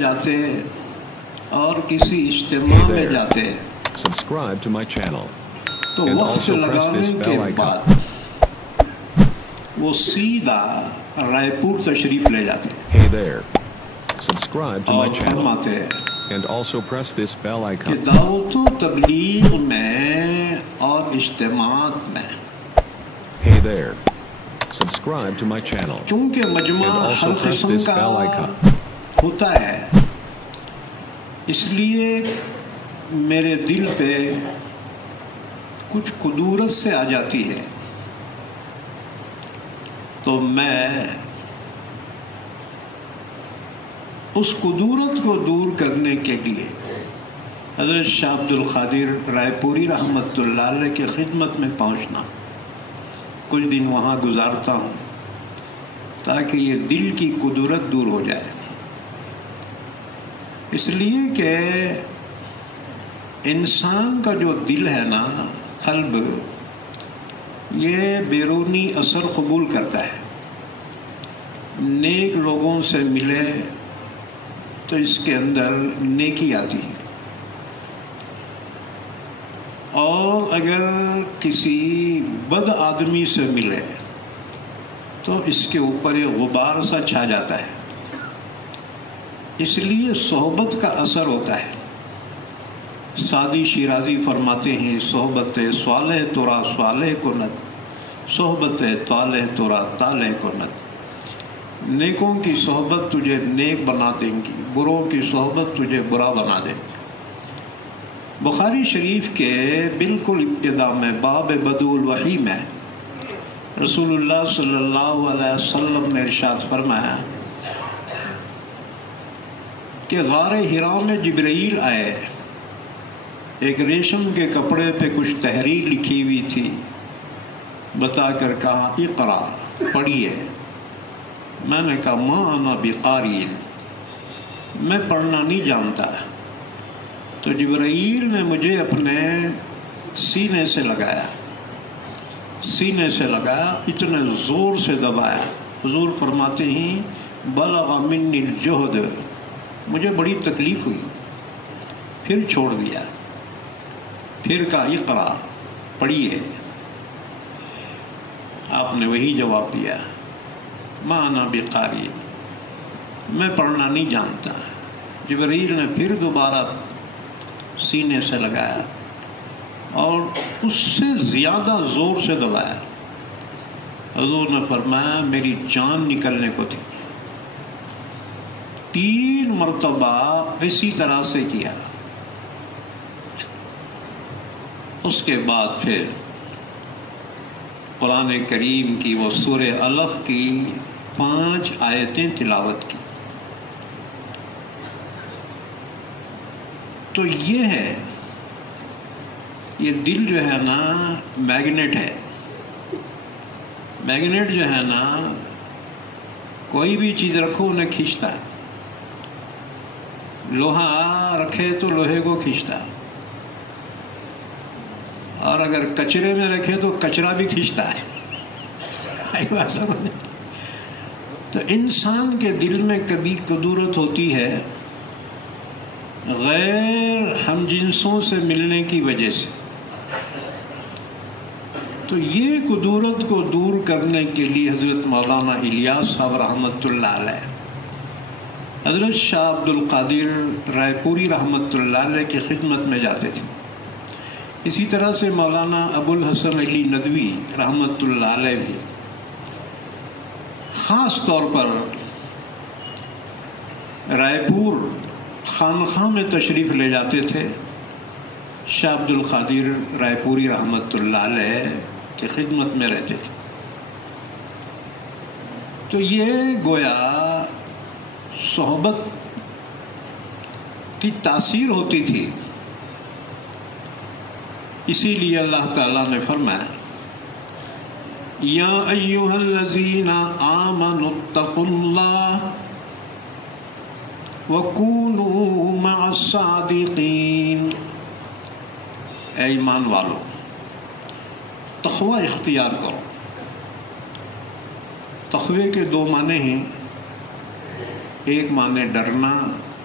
جاتے ہیں اور کسی اجتماع میں جاتے ہیں Subscribe to my channel تو and وقت also press لگانے this کے bell icon. بعد وہ سیدھا رائے پور تشریف لے جاتے ہیں Hey there. Subscribe to my اور channel فرماتے ہیں and also press this bell کہ icon. دعوت و تبلیغ میں اور اجتماعات میں Hey there. Subscribe to my channel چونکہ and مجمع also ہر press قسم this کا bell icon. ہوتا ہے، اس لیے میرے دل پہ کچھ قدورت سے آ جاتی ہے تو میں اس قدورت کو دور کرنے کے لیے حضرت شاہ عبد القادر رائے پوری رحمۃ اللہ علیہ کی خدمت میں پہنچنا، کچھ دن وہاں گزارتا ہوں تاکہ یہ دل کی قدورت دور ہو جائے، اس لیے کہ انسان کا جو دل ہے نا، قلب، یہ بیرونی اثر قبول کرتا ہے، نیک لوگوں سے ملے تو اس کے اندر نیکی آتی ہے، اور اگر کسی بد آدمی سے ملے تو اس کے اوپر یہ غبار سا چھا جاتا ہے، اس لیے صحبت کا اثر ہوتا ہے۔ سعدی شیرازی فرماتے ہیں صحبت صالح ترا صالح کند، صحبت طالح ترا طالح کند۔ نیکوں کی صحبت تجھے نیک بنا دیں گی، بروں کی صحبت تجھے برا بنا دیں گی۔ بخاری شریف کے بالکل ابتدا میں باب بدء الوحی میں رسول اللہ صلی اللہ علیہ وسلم نے ارشاد فرمایا کہ غار حرا میں جبرائیل آئے، ایک ریشم کے کپڑے پہ کچھ تحریر لکھی ہوئی تھی، بتا کر کہا اقرا، پڑھیے۔ میں نے کہا ما انا بقاری، میں پڑھنا نہیں جانتا۔ تو جبرائیل نے مجھے اپنے سینے سے لگایا، اتنے زور سے دبایا، حضور فرماتے ہیں بلغ منی الجہد، مجھے بڑی تکلیف ہوئی، پھر چھوڑ دیا، پھر کہا اقرا، پڑھیے۔ آپ نے وہی جواب دیا ما انا بقاری، میں پڑھنا نہیں جانتا۔ جبرائیل نے پھر دوبارہ سینے سے لگایا اور اس سے زیادہ زور سے دبایا، حضور نے فرمایا میری جان نکلنے کو تھی۔ 3 مرتبہ اسی طرح سے کیا، اس کے بعد پھر قرآن کریم کی وہ سورہ علق کی 5 آیتیں تلاوت کی۔ تو یہ ہے، یہ دل جو ہے نا میگنیٹ ہے، میگنیٹ جو ہے نا کوئی بھی چیز رکھو انہیں کھینچتا ہے، لوہا رکھے تو لوہے کو کھینچتا ہے، اور اگر کچرے میں رکھے تو کچرا بھی کھینچتا ہے۔ بات سمجھ؟ تو انسان کے دل میں کبھی قدورت ہوتی ہے غیر ہم جنسوں سے ملنے کی وجہ سے، تو یہ قدورت کو دور کرنے کے لیے حضرت مولانا الیاس صاحب رحمۃ اللہ علیہ، حضرت شاہ عبد القادر رائے پوری رحمۃ اللہ علیہ کی خدمت میں جاتے تھے۔ اسی طرح سے مولانا ابو الحسن علی ندوی رحمۃ اللہ علیہ بھی خاص طور پر رائے پور خانقاہ میں تشریف لے جاتے تھے، شاہ عبد القادر رائے پوری رحمۃ اللہ علیہ کی خدمت میں رہتے تھے۔ تو یہ گویا صحبت کی تاثیر ہوتی تھی، اسی لیے اللہ تعالیٰ نے فرمایا یا ایھا الذین آمنوا اتقوا اللہ وکونوا مع الصادقین، اے ایمان والو تقوی اختیار کرو۔ تقوی کے 2 معنی ہیں، ایک معنی ڈرنا،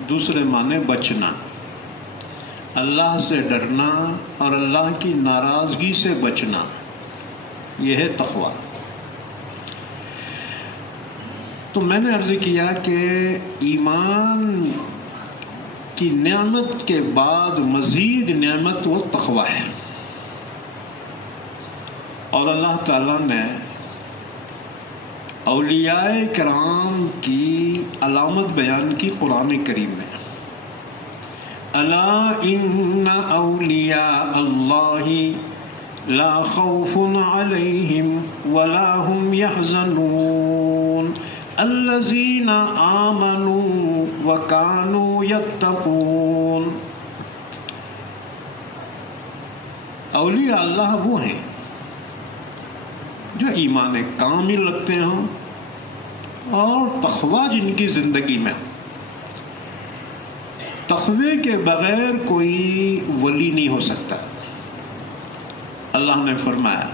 دوسرے معنی بچنا، اللہ سے ڈرنا اور اللہ کی ناراضگی سے بچنا، یہ ہے تقویٰ۔ تو میں نے عرض کیا کہ ایمان کی نعمت کے بعد مزید نعمت وہ تقویٰ ہے، اور اللہ تعالیٰ نے اولیاء کرام کی علامت بیان کی قرآن کریم میں، الا ان اولیاء اللہ لا خوف علیہم ولا هم يحزنون الذین آمنوا وکانوا یتقون۔ اولیاء اللہ وہ ہیں جو ایمان کامل رکھتے ہوں اور تقویٰ جن کی زندگی میں۔ تقوی کے بغیر کوئی ولی نہیں ہو سکتا۔ اللہ نے فرمایا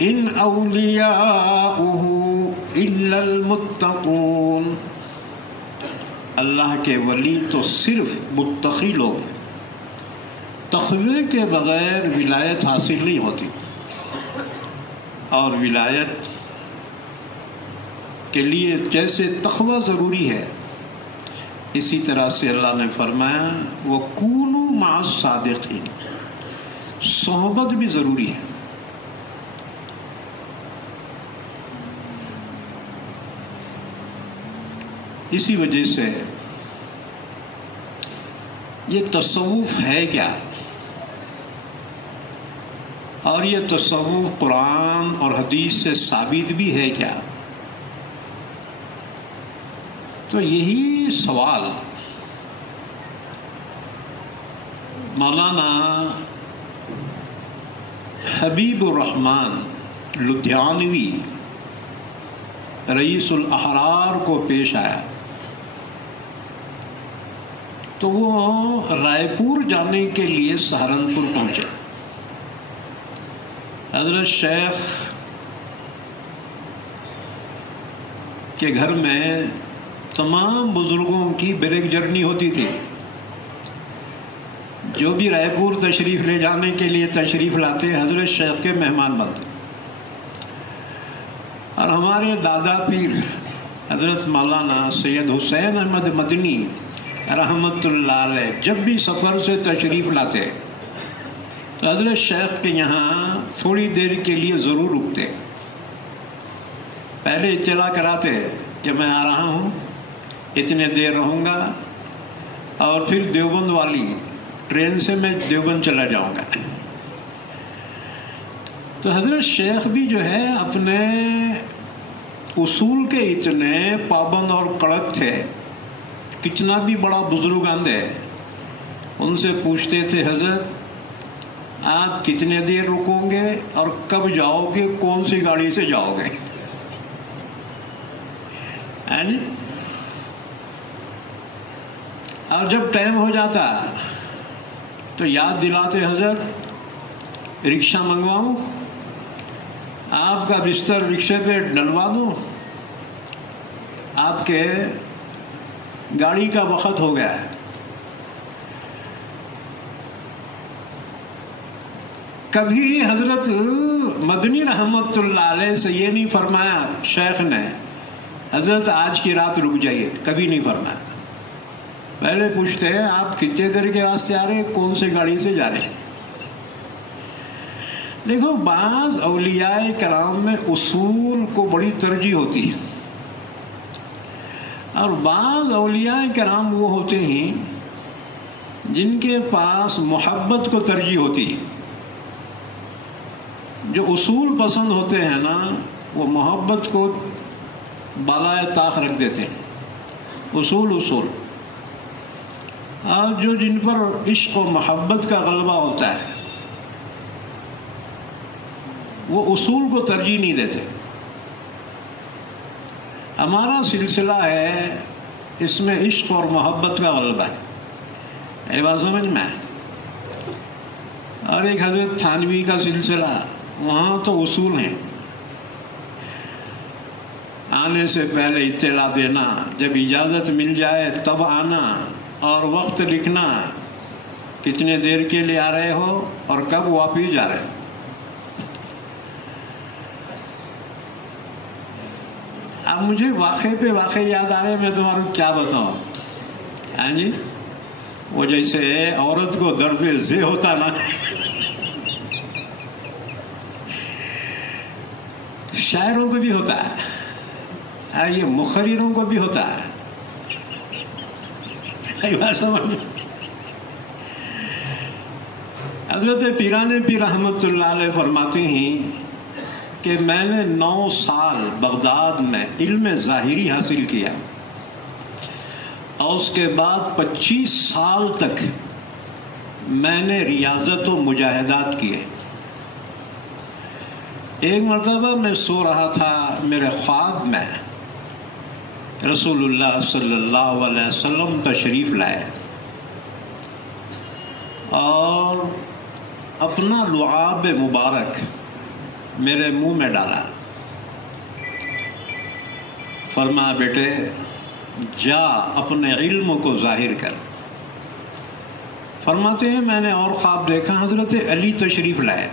ان اولیاؤہ الا المتقون، اللہ کے ولی تو صرف متقی لوگ ہیں۔ تقوی کے بغیر ولایت حاصل نہیں ہوتی، اور ولایت کے لیے جیسے تقوی ضروری ہے، اسی طرح سے اللہ نے فرمایا وَكُونُوا مَعَ الصَّادِقِينَ، صحبت بھی ضروری ہے۔ اسی وجہ سے یہ تصوف ہے کیا، اور یہ تصوف قرآن اور حدیث سے ثابت بھی ہے کیا؟ تو یہی سوال مولانا حبیب الرحمن لدھیانوی رئیس الاحرار کو پیش آیا، تو وہ رائے پور جانے کے لیے سہارنپور پہنچے۔ حضرت شیخ کے گھر میں تمام بزرگوں کی بریک جرنی ہوتی تھی، جو بھی رائے پور تشریف لے جانے کے لیے تشریف لاتے حضرت شیخ کے مہمان بنتے۔ اور ہمارے دادا پیر حضرت مولانا سید حسین احمد مدنی رحمت اللہ علیہ جب بھی سفر سے تشریف لاتے تو حضرت شیخ کے یہاں تھوڑی دیر کے لیے ضرور رکتے، پہلے اطلاع کراتے کہ میں آ رہا ہوں، اتنے دیر رہوں گا، اور پھر دیوبند والی ٹرین سے میں دیوبند چلا جاؤں گا۔ تو حضرت شیخ بھی جو ہے اپنے اصول کے اتنے پابند اور کڑک تھے، کتنا بھی بڑا بزرگ آندے ان سے پوچھتے تھے حضرت آپ کتنے دیر رکو گے اور کب جاؤ گے، کون سی گاڑی سے جاؤ گے؟ اور جب ٹائم ہو جاتا تو یاد دلاتے حضرت رکشہ منگواؤں، آپ کا بستر رکشے پہ ڈلوا دوں، آپ کے گاڑی کا وقت ہو گیا ہے۔ کبھی حضرت مدنی رحمت اللہ علیہ سے یہ نہیں فرمایا شیخ نے حضرت آج کی رات رک جائیے، کبھی نہیں فرمایا۔ پہلے پوچھتے ہیں آپ کتنے دیر کے واسطے آ رہے ہیں، کون سی گاڑی سے جا رہے ہیں۔ دیکھو بعض اولیاء کرام میں اصول کو بڑی ترجیح ہوتی ہے، اور بعض اولیاء کرام وہ ہوتے ہیں جن کے پاس محبت کو ترجیح ہوتی ہے۔ جو اصول پسند ہوتے ہیں نا وہ محبت کو بالائے طاق رکھ دیتے ہیں، اصول اور جو جن پر عشق و محبت کا غلبہ ہوتا ہے وہ اصول کو ترجیح نہیں دیتے۔ ہمارا سلسلہ ہے اس میں عشق اور محبت کا غلبہ ہے، میری بات سمجھ میں؟ اور ایک حضرت تھانوی کا سلسلہ، وہاں تو اصول ہیں۔ آنے سے پہلے اطلاع دینا، جب اجازت مل جائے تب آنا، اور وقت لکھنا کتنے دیر کے لیے آ رہے ہو اور کب واپس جا رہے ہو۔ اب مجھے واقعے پہ واقعے یاد آ رہے ہیں، میں تمہارا کیا بتاؤں۔ ہاں جی، وہ جیسے عورت کو درد ذہ ہوتا نا، شاعروں کو بھی ہوتا ہے، یہ مخرروں کو بھی ہوتا ہے۔ حضرت پیران پیر رحمۃ اللہ علیہ فرماتے ہیں کہ میں نے 9 سال بغداد میں علم ظاہری حاصل کیا، اور اس کے بعد 25 سال تک میں نے ریاضت و مجاہدات کیے۔ ایک مرتبہ میں سو رہا تھا، میرے خواب میں رسول اللہ صلی اللہ علیہ وسلم تشریف لائے اور اپنا لعاب مبارک میرے منہ میں ڈالا، فرمایا بیٹے جا اپنے علم کو ظاہر کر۔ فرماتے ہیں میں نے اور خواب دیکھا، حضرت علی تشریف لائے،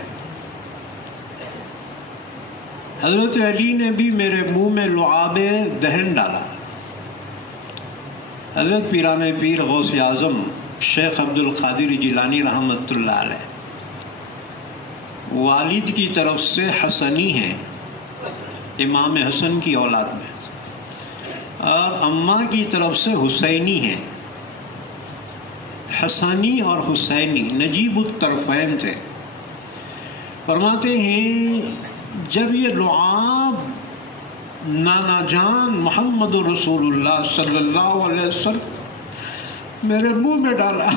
حضرت علی نے بھی میرے منہ میں لعاب دہن ڈالا۔ حضرت پیران پیر غوث اعظم شیخ عبد القادر جیلانی رحمۃ اللہ علیہ والد کی طرف سے حسنی ہیں، امام حسن کی اولاد میں، اور اماں کی طرف سے حسینی ہیں۔ حسنی اور حسینی نجیب الطرفین تھے۔ فرماتے ہیں جب یہ لعاب نانا جان محمد رسول اللہ صلی اللہ علیہ وسلم میرے منہ میں ڈالا،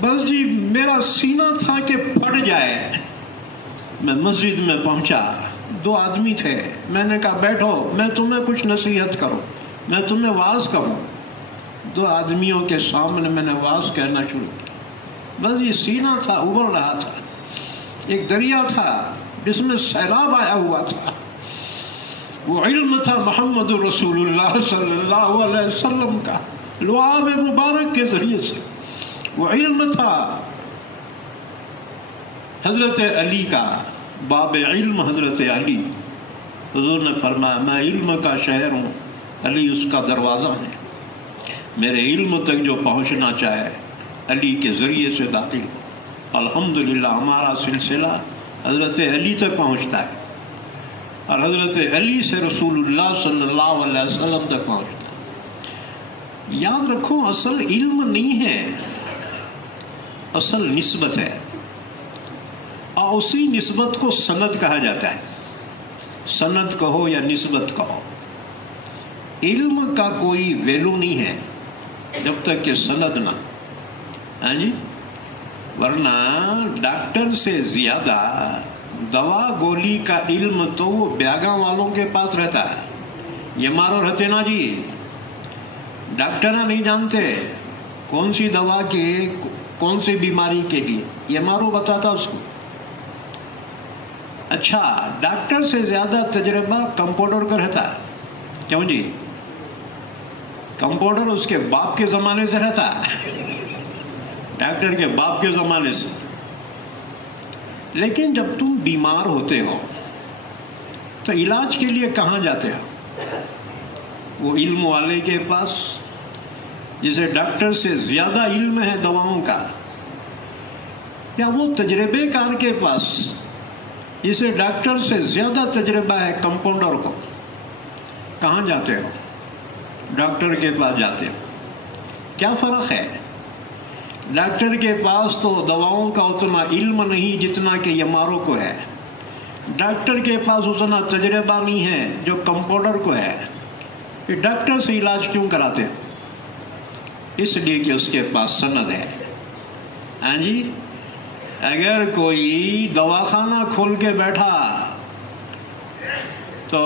بس جی میرا سینہ تھا کہ پھٹ جائے۔ میں مسجد میں پہنچا، 2 آدمی تھے، میں نے کہا بیٹھو میں تمہیں کچھ نصیحت کروں، میں تمہیں واعظ کروں۔ 2 آدمیوں کے سامنے میں نے واعظ کہنا شروع کیا، بس یہ سینہ تھا ابل رہا تھا، ایک دریا تھا جس میں سیلاب آیا ہوا تھا، وہ علم تھا محمد رسول اللہ صلی اللہ علیہ وسلم کا، لعاب مبارک کے ذریعے سے وہ علم تھا، حضرت علی کا، باب علم حضرت علی۔ حضور نے فرمایا میں علم کا شہر ہوں، علی اس کا دروازہ ہے، میرے علم تک جو پہنچنا چاہے علی کے ذریعے سے داخل ہو۔ الحمدللہ ہمارا سلسلہ حضرت علی تک پہنچتا ہے، اور حضرت علی سے رسول اللہ صلی اللہ علیہ وسلم تک پہنچتا ہے۔ یاد رکھو اصل علم نہیں ہے، اصل نسبت ہے، اور اسی نسبت کو سند کہا جاتا ہے۔ سند کہو یا نسبت کہو، علم کا کوئی ویلو نہیں ہے جب تک کہ سند نہ، ہاں جی، ورنہ ڈاکٹر سے زیادہ دوا گولی کا علم تو وہ بیاگاں والوں کے پاس رہتا ہے۔ یہ مارو رہتے نا جی، ڈاکٹر نہیں جانتے کون سی دوا کے کون سی بیماری کے لیے، یہ مارو بتاتا اس کو۔ اچھا، ڈاکٹر سے زیادہ تجربہ کمپاؤنڈر کا رہتا ہے، کیوں جی؟ کمپاؤنڈر اس کے باپ کے زمانے سے رہتا ہے، ڈاکٹر کے باپ کے زمانے سے۔ لیکن جب تم بیمار ہوتے ہو تو علاج کے لیے کہاں جاتے ہو؟ وہ علم والے کے پاس، جسے ڈاکٹر سے زیادہ علم ہے دواؤں کا، یا وہ تجربے کار کے پاس جسے ڈاکٹر سے زیادہ تجربہ ہے کمپاؤنڈر کو؟ کہاں جاتے ہو؟ ڈاکٹر کے پاس جاتے ہو۔ کیا فرق ہے؟ ڈاکٹر کے پاس تو دواؤں کا اتنا علم نہیں جتنا کہ یماروں کو ہے، ڈاکٹر کے پاس اتنا تجربہ نہیں ہے جو کمپاؤنڈر کو ہے۔ کہ ڈاکٹر سے علاج کیوں کراتے؟ اس لیے کہ اس کے پاس سند ہے۔ ہاں جی، اگر کوئی دواخانہ کھول کے بیٹھا تو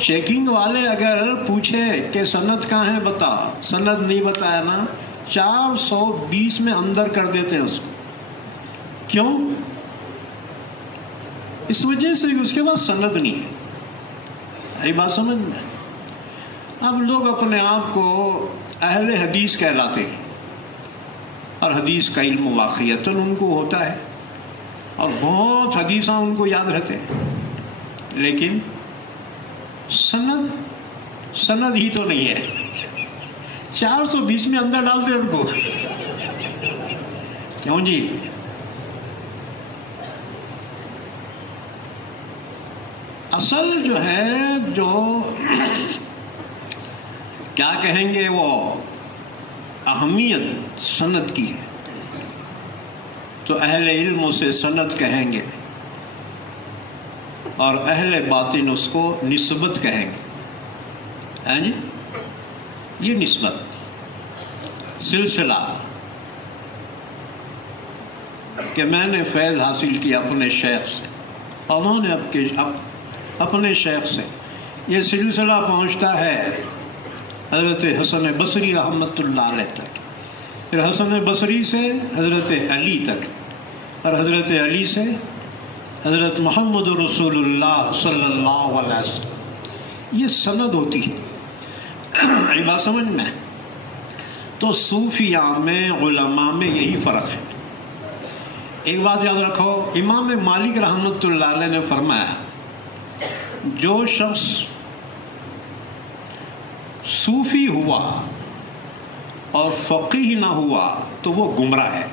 چیکنگ والے اگر پوچھے کہ سند کہاں ہے بتا، سند نہیں بتایا نا، 420 میں اندر کر دیتے ہیں اس کو۔ کیوں؟ اس وجہ سے اس کے پاس سند نہیں ہے۔ یہ بات سمجھ میں؟ اب لوگ اپنے آپ کو اہل حدیث کہلاتے ہیں اور حدیث کا علم واقعیتاً ان کو ہوتا ہے اور بہت حدیثاں ان کو یاد رہتے ہیں، لیکن سند ہی تو نہیں ہے، 420 میں اندر ڈالتے ان کو، کیوں جی؟ اصل جو ہے، جو کیا کہیں گے، وہ اہمیت سند کی ہے، تو اہل علم اسے سند کہیں گے اور اہل باطن اس کو نسبت کہیں گے. ہیں جی؟ یہ نسبت سلسلہ کہ میں نے فیض حاصل کیا اپنے شیخ سے اور انہوں نے اپنے شیخ سے، یہ سلسلہ پہنچتا ہے حضرت حسن بصری رحمۃ اللہ علیہ تک، پھر حسن بصری سے حضرت علی تک، اور حضرت علی سے حضرت محمد رسول اللہ صلی اللہ علیہ وسلم. یہ سند ہوتی ہے. یہ بات سمجھ میں؟ تو صوفیاء میں، علماء میں یہی فرق ہے. ایک بات یاد رکھو، امام مالک رحمۃ اللہ علیہ نے فرمایا جو شخص صوفی ہوا اور فقیہ نہ ہوا تو وہ گمراہ ہے،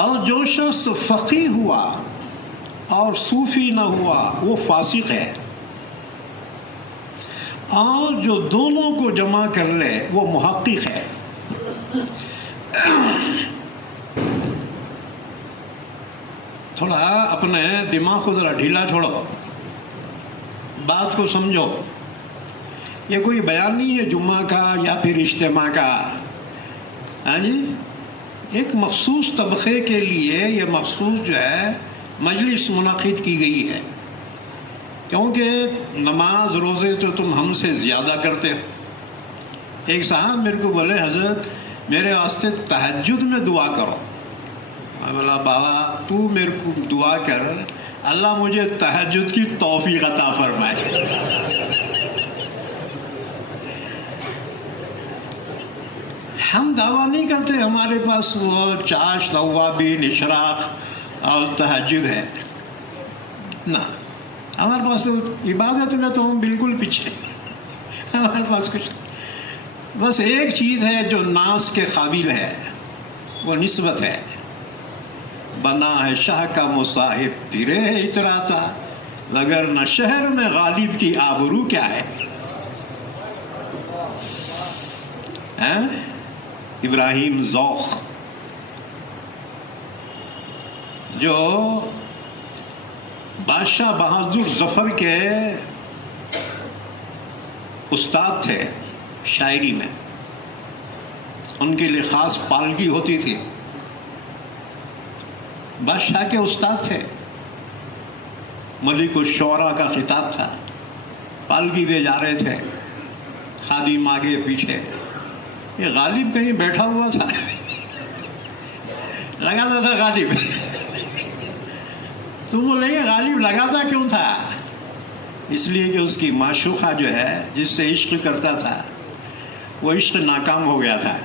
اور جو شخص فقیہ ہوا اور صوفی نہ ہوا وہ فاسق ہے، اور جو دونوں کو جمع کر لے وہ محقق ہے. تھوڑا اپنے دماغ کو ذرا ڈھیلا چھوڑو، بات کو سمجھو. یہ کوئی بیان نہیں ہے جمعہ کا یا پھر اجتماع کا. ہاں جی، ایک مخصوص طبقے کے لیے یہ مخصوص جو ہے مجلس منعقد کی گئی ہے، کیونکہ نماز روزے تو تم ہم سے زیادہ کرتے ہو. ایک صاحب میرے کو بولے حضرت میرے واسطے تہجد میں دعا کرو. میں بولا بابا تو میرے کو دعا کر، اللہ مجھے تہجد کی توفیق عطا فرمائے. ہم دعویٰ نہیں کرتے ہمارے پاس وہ چاش، توابین، اشراق اور تہجد ہے، نہ، ہمارے پاس تو عبادت میں تو ہم بالکل پیچھے، ہمارے پاس کچھ بس ایک چیز ہے جو ناز کے قابل ہے، وہ نسبت ہے. بنا ہے شاہ کا مصاحب پھرے ہے اتراتا، مگر نہ شہر میں غالب کی آبرو کیا ہے. ابراہیم ذوق جو بادشاہ بہادر ظفر کے استاد تھے شاعری میں، ان کے لیے خاص پالگی ہوتی تھی. بادشاہ کے استاد تھے، ملک الشعراء کا خطاب تھا، پالگی پہ جا رہے تھے، خادم آگے پیچھے. یہ غالب کہیں بیٹھا ہوا تھا، لگاتا تھا غالب. تم بولیں گے غالب لگاتا کیوں تھا؟ اس لیے کہ اس کی معشوقہ جو ہے جس سے عشق کرتا تھا وہ عشق ناکام ہو گیا تھا.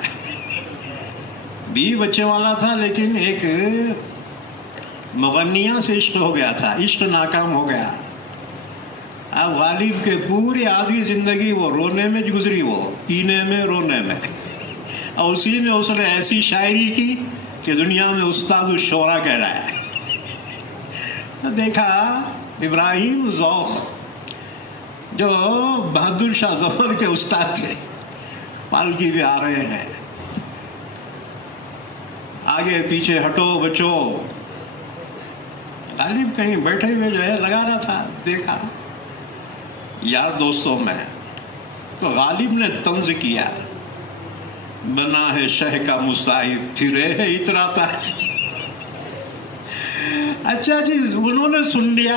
بیوی بچے والا تھا لیکن ایک مغنیہ سے عشق ہو گیا تھا، عشق ناکام ہو گیا. اب غالب کے پوری آدھی زندگی وہ رونے میں گزری، وہ پینے میں، رونے میں، اور اسی میں اس نے ایسی شاعری کی کہ دنیا میں استاد الشعراء کہلایا. تو دیکھا ابراہیم ذوق جو بہادر شاہ ظفر کے استاد تھے، پالکی بھی آ رہے ہیں، آگے پیچھے ہٹو بچو. غالب کہیں بیٹھے ہوئے جو ہے لگا رہا تھا. دیکھا یار دوستوں میں تو غالب نے طنز کیا، بنا ہے شہ کا مصاحب پھرے ہے اتراتا. اچھا جی، انہوں نے سن لیا،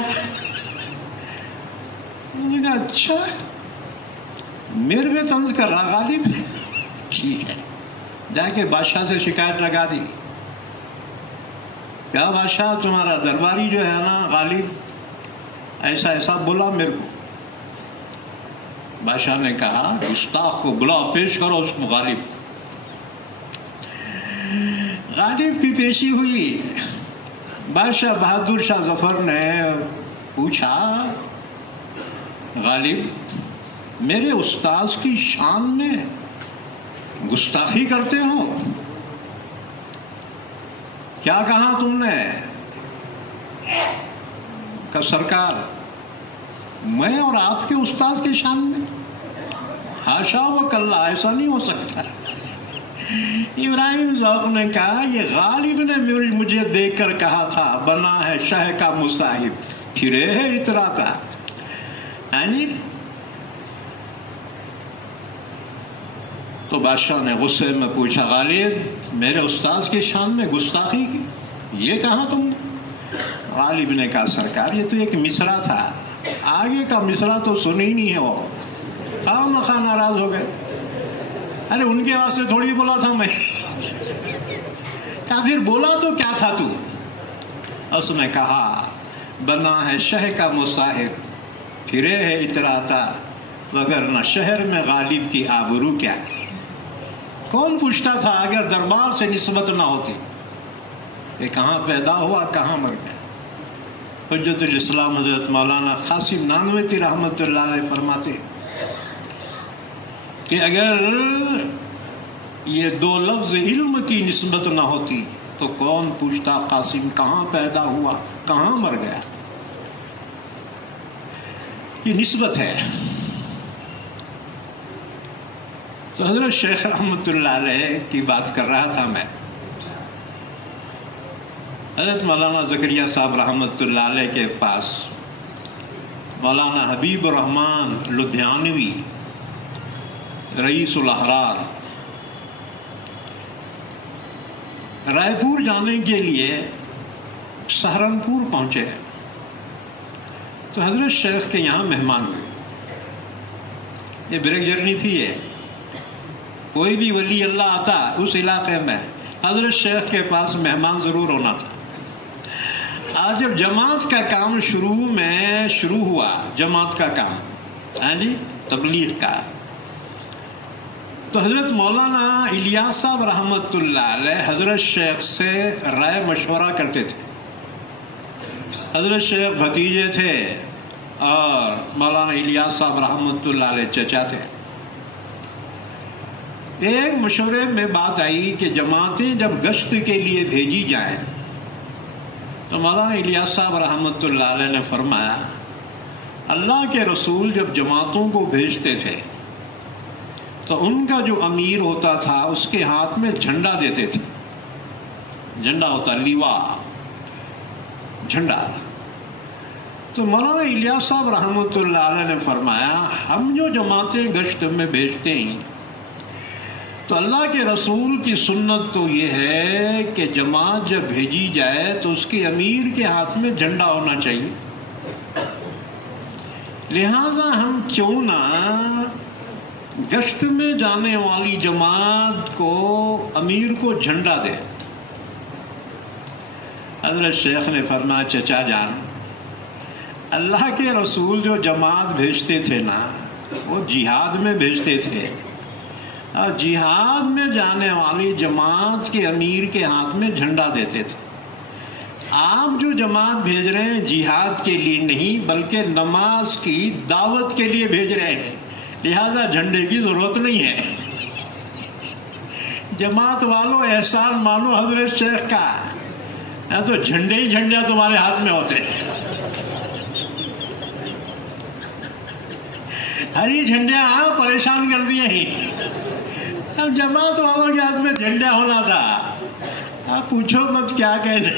انہوں نے کہا اچھا میرے میں طنز کر رہا غالب، ٹھیک ہے. جا کے بادشاہ سے شکایت لگا دی. کیا بادشاہ تمہارا درباری جو ہے نا غالب، ایسا ایسا بولا میرے کو. بادشاہ نے کہا گستاخ کو بلاؤ، پیش کرو اس کو غالب. غالب کی پیشی ہوئی. بادشاہ بہادر شاہ ظفر نے پوچھا غالب میرے استاذ کی شان میں گستاخی کرتے ہو؟ کیا کہا تم نے؟ کہ سرکار میں اور آپ کے استاذ کی شان میں؟ حاشا و کلا، ایسا نہیں ہو سکتا. ابراہیم ذوق نے کہا یہ غالب نے مجھے دیکھ کر کہا تھا بنا ہے شہ کا مصاحب، پھرے ہے اتراتا. ہاں جی. تو بادشاہ نے غصے میں پوچھا غالب میرے استاذ کی شان میں گستاخی کی، یہ کہا تم نے؟ غالب نے کہا سرکار یہ تو ایک مصرع تھا، آگے کا مصرع تو سنی ہی نہیں ہے. وہ خواہ مخواہ ناراض ہو گئے. ارے ان کے واسطے تھوڑی بولا تھا میں. کہا پھر بولا تو کیا تھا تو؟ اس نے کہا بنا ہے شہ کا مصاحب، پھرے ہے اتراتا، وگرنہ شہر میں غالب کی آبرو کیا. کون پوچھتا تھا اگر دربار سے نسبت نہ ہوتی؟ یہ کہاں پیدا ہوا کہاں مر گیا. حجت الاسلام حضرت مولانا قاسم نانوتی رحمۃ اللہ علیہ فرماتے کہ اگر یہ دو لفظ علم کی نسبت نہ ہوتی تو کون پوچھتا قاسم کہاں پیدا ہوا کہاں مر گیا. یہ نسبت ہے. تو حضرت شیخ رحمۃ اللہ علیہ کی بات کر رہا تھا میں. حضرت مولانا زکریا صاحب رحمۃ اللہ علیہ کے پاس مولانا حبیب الرحمن لدھیانوی رئیس الاحرار رائے پور جانے کے لیے سہارنپور پہنچے. تو حضرت شیخ کے یہاں مہمان ہوئے. یہ بریک جرنی تھی. یہ کوئی بھی ولی اللہ آتا اس علاقے میں حضرت شیخ کے پاس مہمان ضرور ہونا تھا. آج جب جماعت کا کام شروع ہوا جماعت کا کام، ہاں جی، تبلیغ کا، تو حضرت مولانا الیاس صاحب رحمۃ اللہ علیہ حضرت شیخ سے رائے مشورہ کرتے تھے. حضرت شیخ بھتیجے تھے اور مولانا الیاس صاحب رحمۃ اللہ علیہ چچا تھے. ایک مشورے میں بات آئی کہ جماعتیں جب گشت کے لیے بھیجی جائیں تو مولانا الیاس صاحب رحمۃ اللہ علیہ نے فرمایا اللہ کے رسول جب جماعتوں کو بھیجتے تھے تو ان کا جو امیر ہوتا تھا اس کے ہاتھ میں جھنڈا دیتے تھے. جھنڈا ہوتا لیوا، جھنڈا. تو مولانا الیاس صاحب رحمۃ اللہ علیہ نے فرمایا ہم جو جماعتیں گشت میں بھیجتے ہیں تو اللہ کے رسول کی سنت تو یہ ہے کہ جماعت جب بھیجی جائے تو اس کے امیر کے ہاتھ میں جھنڈا ہونا چاہیے. لہذا ہم کیوں نہ گشت میں جانے والی جماعت کو امیر کو جھنڈا دے. حضرت شیخ نے فرمایا چچا جان اللہ کے رسول جو جماعت بھیجتے تھے نا وہ جہاد میں بھیجتے تھے، اور جہاد میں جانے والی جماعت کے امیر کے ہاتھ میں جھنڈا دیتے تھے. آپ جو جماعت بھیج رہے ہیں جہاد کے لیے نہیں بلکہ نماز کی دعوت کے لیے بھیج رہے ہیں، لہذا جھنڈے کی ضرورت نہیں ہے. جماعت والوں احسان مانو حضرت شیخ کا، یا تو جھنڈے ہی جھنڈے تمہارے ہاتھ میں ہوتے. ہری جھنڈیاں پریشان کر دیے ہی. اب جماعت والوں کے ہاتھ میں جھنڈا ہونا تھا. آپ پوچھو مت کیا کہنے.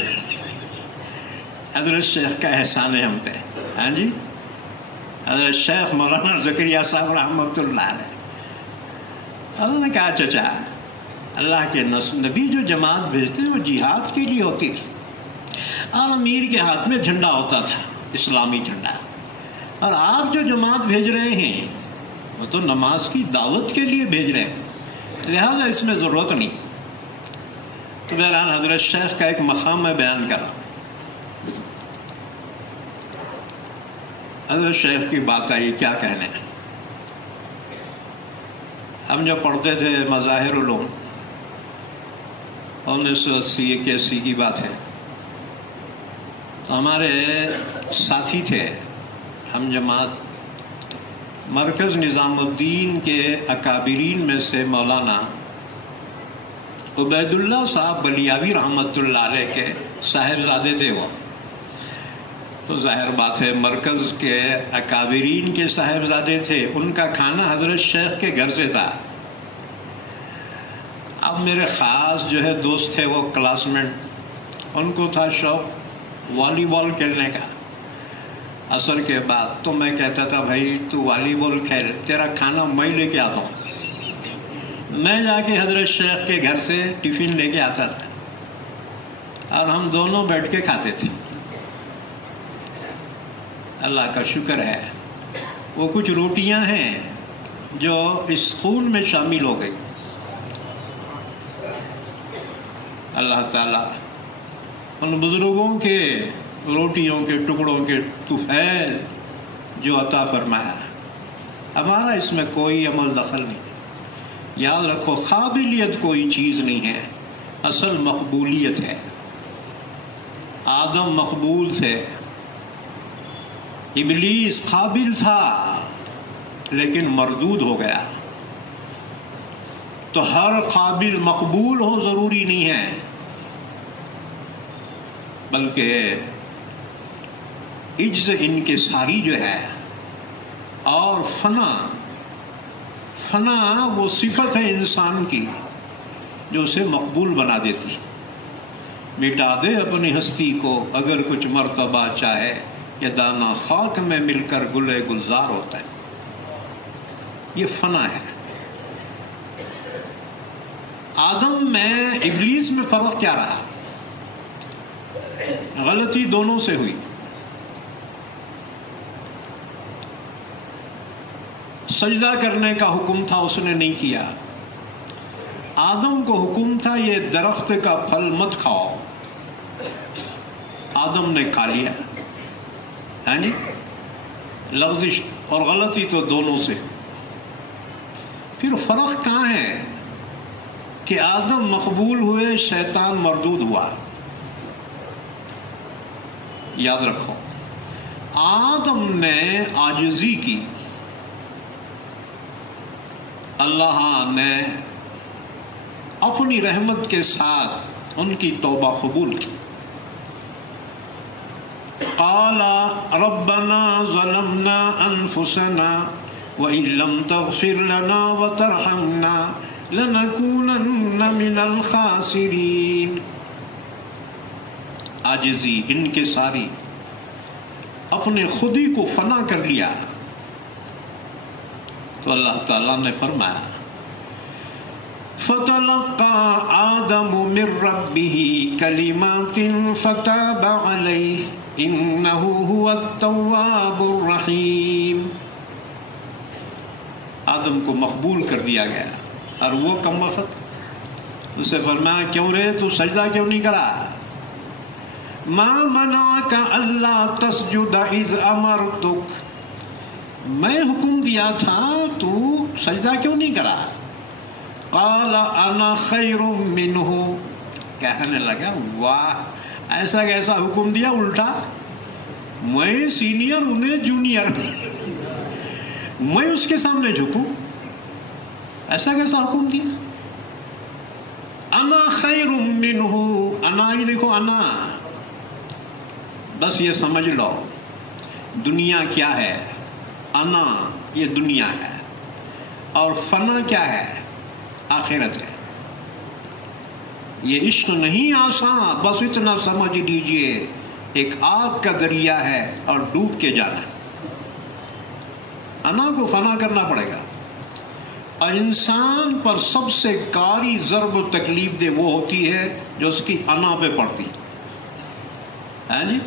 حضرت شیخ کا احسان ہے ہم پہ. ہاں جی، حضرت شیخ مولانا زکریا صاحب رحمۃ اللہ علیہ انہوں نے کہا چچا اللہ کے نبی جو جماعت بھیجتے وہ جہاد کے لیے ہوتی تھی اور امیر کے ہاتھ میں جھنڈا ہوتا تھا، اسلامی جھنڈا، اور آپ جو جماعت بھیج رہے ہیں وہ تو نماز کی دعوت کے لیے بھیج رہے ہیں، لہذا اس میں ضرورت نہیں. تو بہرحال حضرت شیخ کا ایک مقام میں بیان کرا. حضرت شیخ کی بات آئی، کیا کہنے. ہم جب پڑھتے تھے مظاہر علوم 1980-81 کی بات ہے، ہمارے ساتھی تھے ہم جماعت مرکز نظام الدین کے اکابرین میں سے مولانا عبید اللہ صاحب بلیاوی رحمۃ اللہ علیہ کے صاحبزادے تھے. وہ تو ظاہر بات ہے مرکز کے اکابرین کے صاحبزادے تھے، ان کا کھانا حضرت شیخ کے گھر سے تھا. اب میرے خاص جو ہے دوست تھے، وہ کلاس میٹ، ان کو تھا شوق والی بال کھیلنے کا. عصر کے بعد تو میں کہتا تھا بھائی تو والی بال کھیل، تیرا کھانا میں لے کے آتا ہوں. میں جا کے حضرت شیخ کے گھر سے ٹفن لے کے آتا تھا اور ہم دونوں بیٹھ کے کھاتے تھے. اللہ کا شکر ہے وہ کچھ روٹیاں ہیں جو اس خون میں شامل ہو گئی. اللہ تعالیٰ ان بزرگوں کے روٹیوں کے ٹکڑوں کے طفیل جو عطا فرمایا، ہمارا اس میں کوئی عمل دخل نہیں. یاد رکھو قابلیت کوئی چیز نہیں ہے، اصل مقبولیت ہے. آدم مقبول تھے، ابلیس قابل تھا لیکن مردود ہو گیا. تو ہر قابل مقبول ہو ضروری نہیں ہے، بلکہ عجز انکساری جو ہے اور فنا وہ صفت ہے انسان کی جو اسے مقبول بنا دیتی. مٹا دے اپنی ہستی کو اگر کچھ مرتبہ چاہے، یہ دانہ خاک میں مل کر گلے گلزار ہوتا ہے. یہ فنا ہے. آدم میں ابلیس میں فرق کیا رہا؟ غلطی دونوں سے ہوئی. سجدہ کرنے کا حکم تھا، اس نے نہیں کیا. آدم کو حکم تھا یہ درخت کا پھل مت کھاؤ، آدم نے کھا لیا. ہاں جی، لغزش اور غلطی تو دونوں سے. پھر فرق کہاں ہے کہ آدم مقبول ہوئے، شیطان مردود ہوا. یاد رکھو آدم نے عاجزی کی، اللہ نے اپنی رحمت کے ساتھ ان کی توبہ قبول کی. قال ربنا ظلمنا انفسنا وان لم تغفر لنا وترحمنا لنكونن من الخاسرین. عاجزی، انکساری، اپنے خودی کو فنا کر لیا. تو اللہ تعالیٰ نے فرمایا فَتَلَقَّى آدَمُ مِن رَّبِّهِ كَلِمَاتٍ فَتَابَ عَلَيْهِ إِنَّهُ هُوَ التَّوَّابُ الرَّحِيمُ. آدم کو مقبول کر دیا گیا اور وہ کم وقت اسے فرمایا کیوں رے تو سجدہ کیوں نہیں کرا؟ مَا مَنَعَكَ أَلَّا تَسْجُدَ إِذْ أَمَرْتُكَ، میں حکم دیا تھا تو سجدہ کیوں نہیں کرا؟ قال انا خیر منہ، کہنے لگا واہ ایسا کیسا حکم دیا الٹا، میں سینئر انہیں جونیئر، میں اس کے سامنے جھکوں، ایسا کیسا حکم دیا؟ انا خیر منہ، انا ہی لکھو انا. بس یہ سمجھ لو دنیا کیا ہے، انا یہ دنیا ہے اور فنا کیا ہے، آخرت ہے. یہ عشق نہیں آسان، بس اتنا سمجھ لیجئے ایک آگ کا دریا ہے اور ڈوب کے جانا ہے. انا کو فنا کرنا پڑے گا. اور انسان پر سب سے کاری ضرب و تکلیف دہ وہ ہوتی ہے جو اس کی انا پہ پڑتی ہے جی.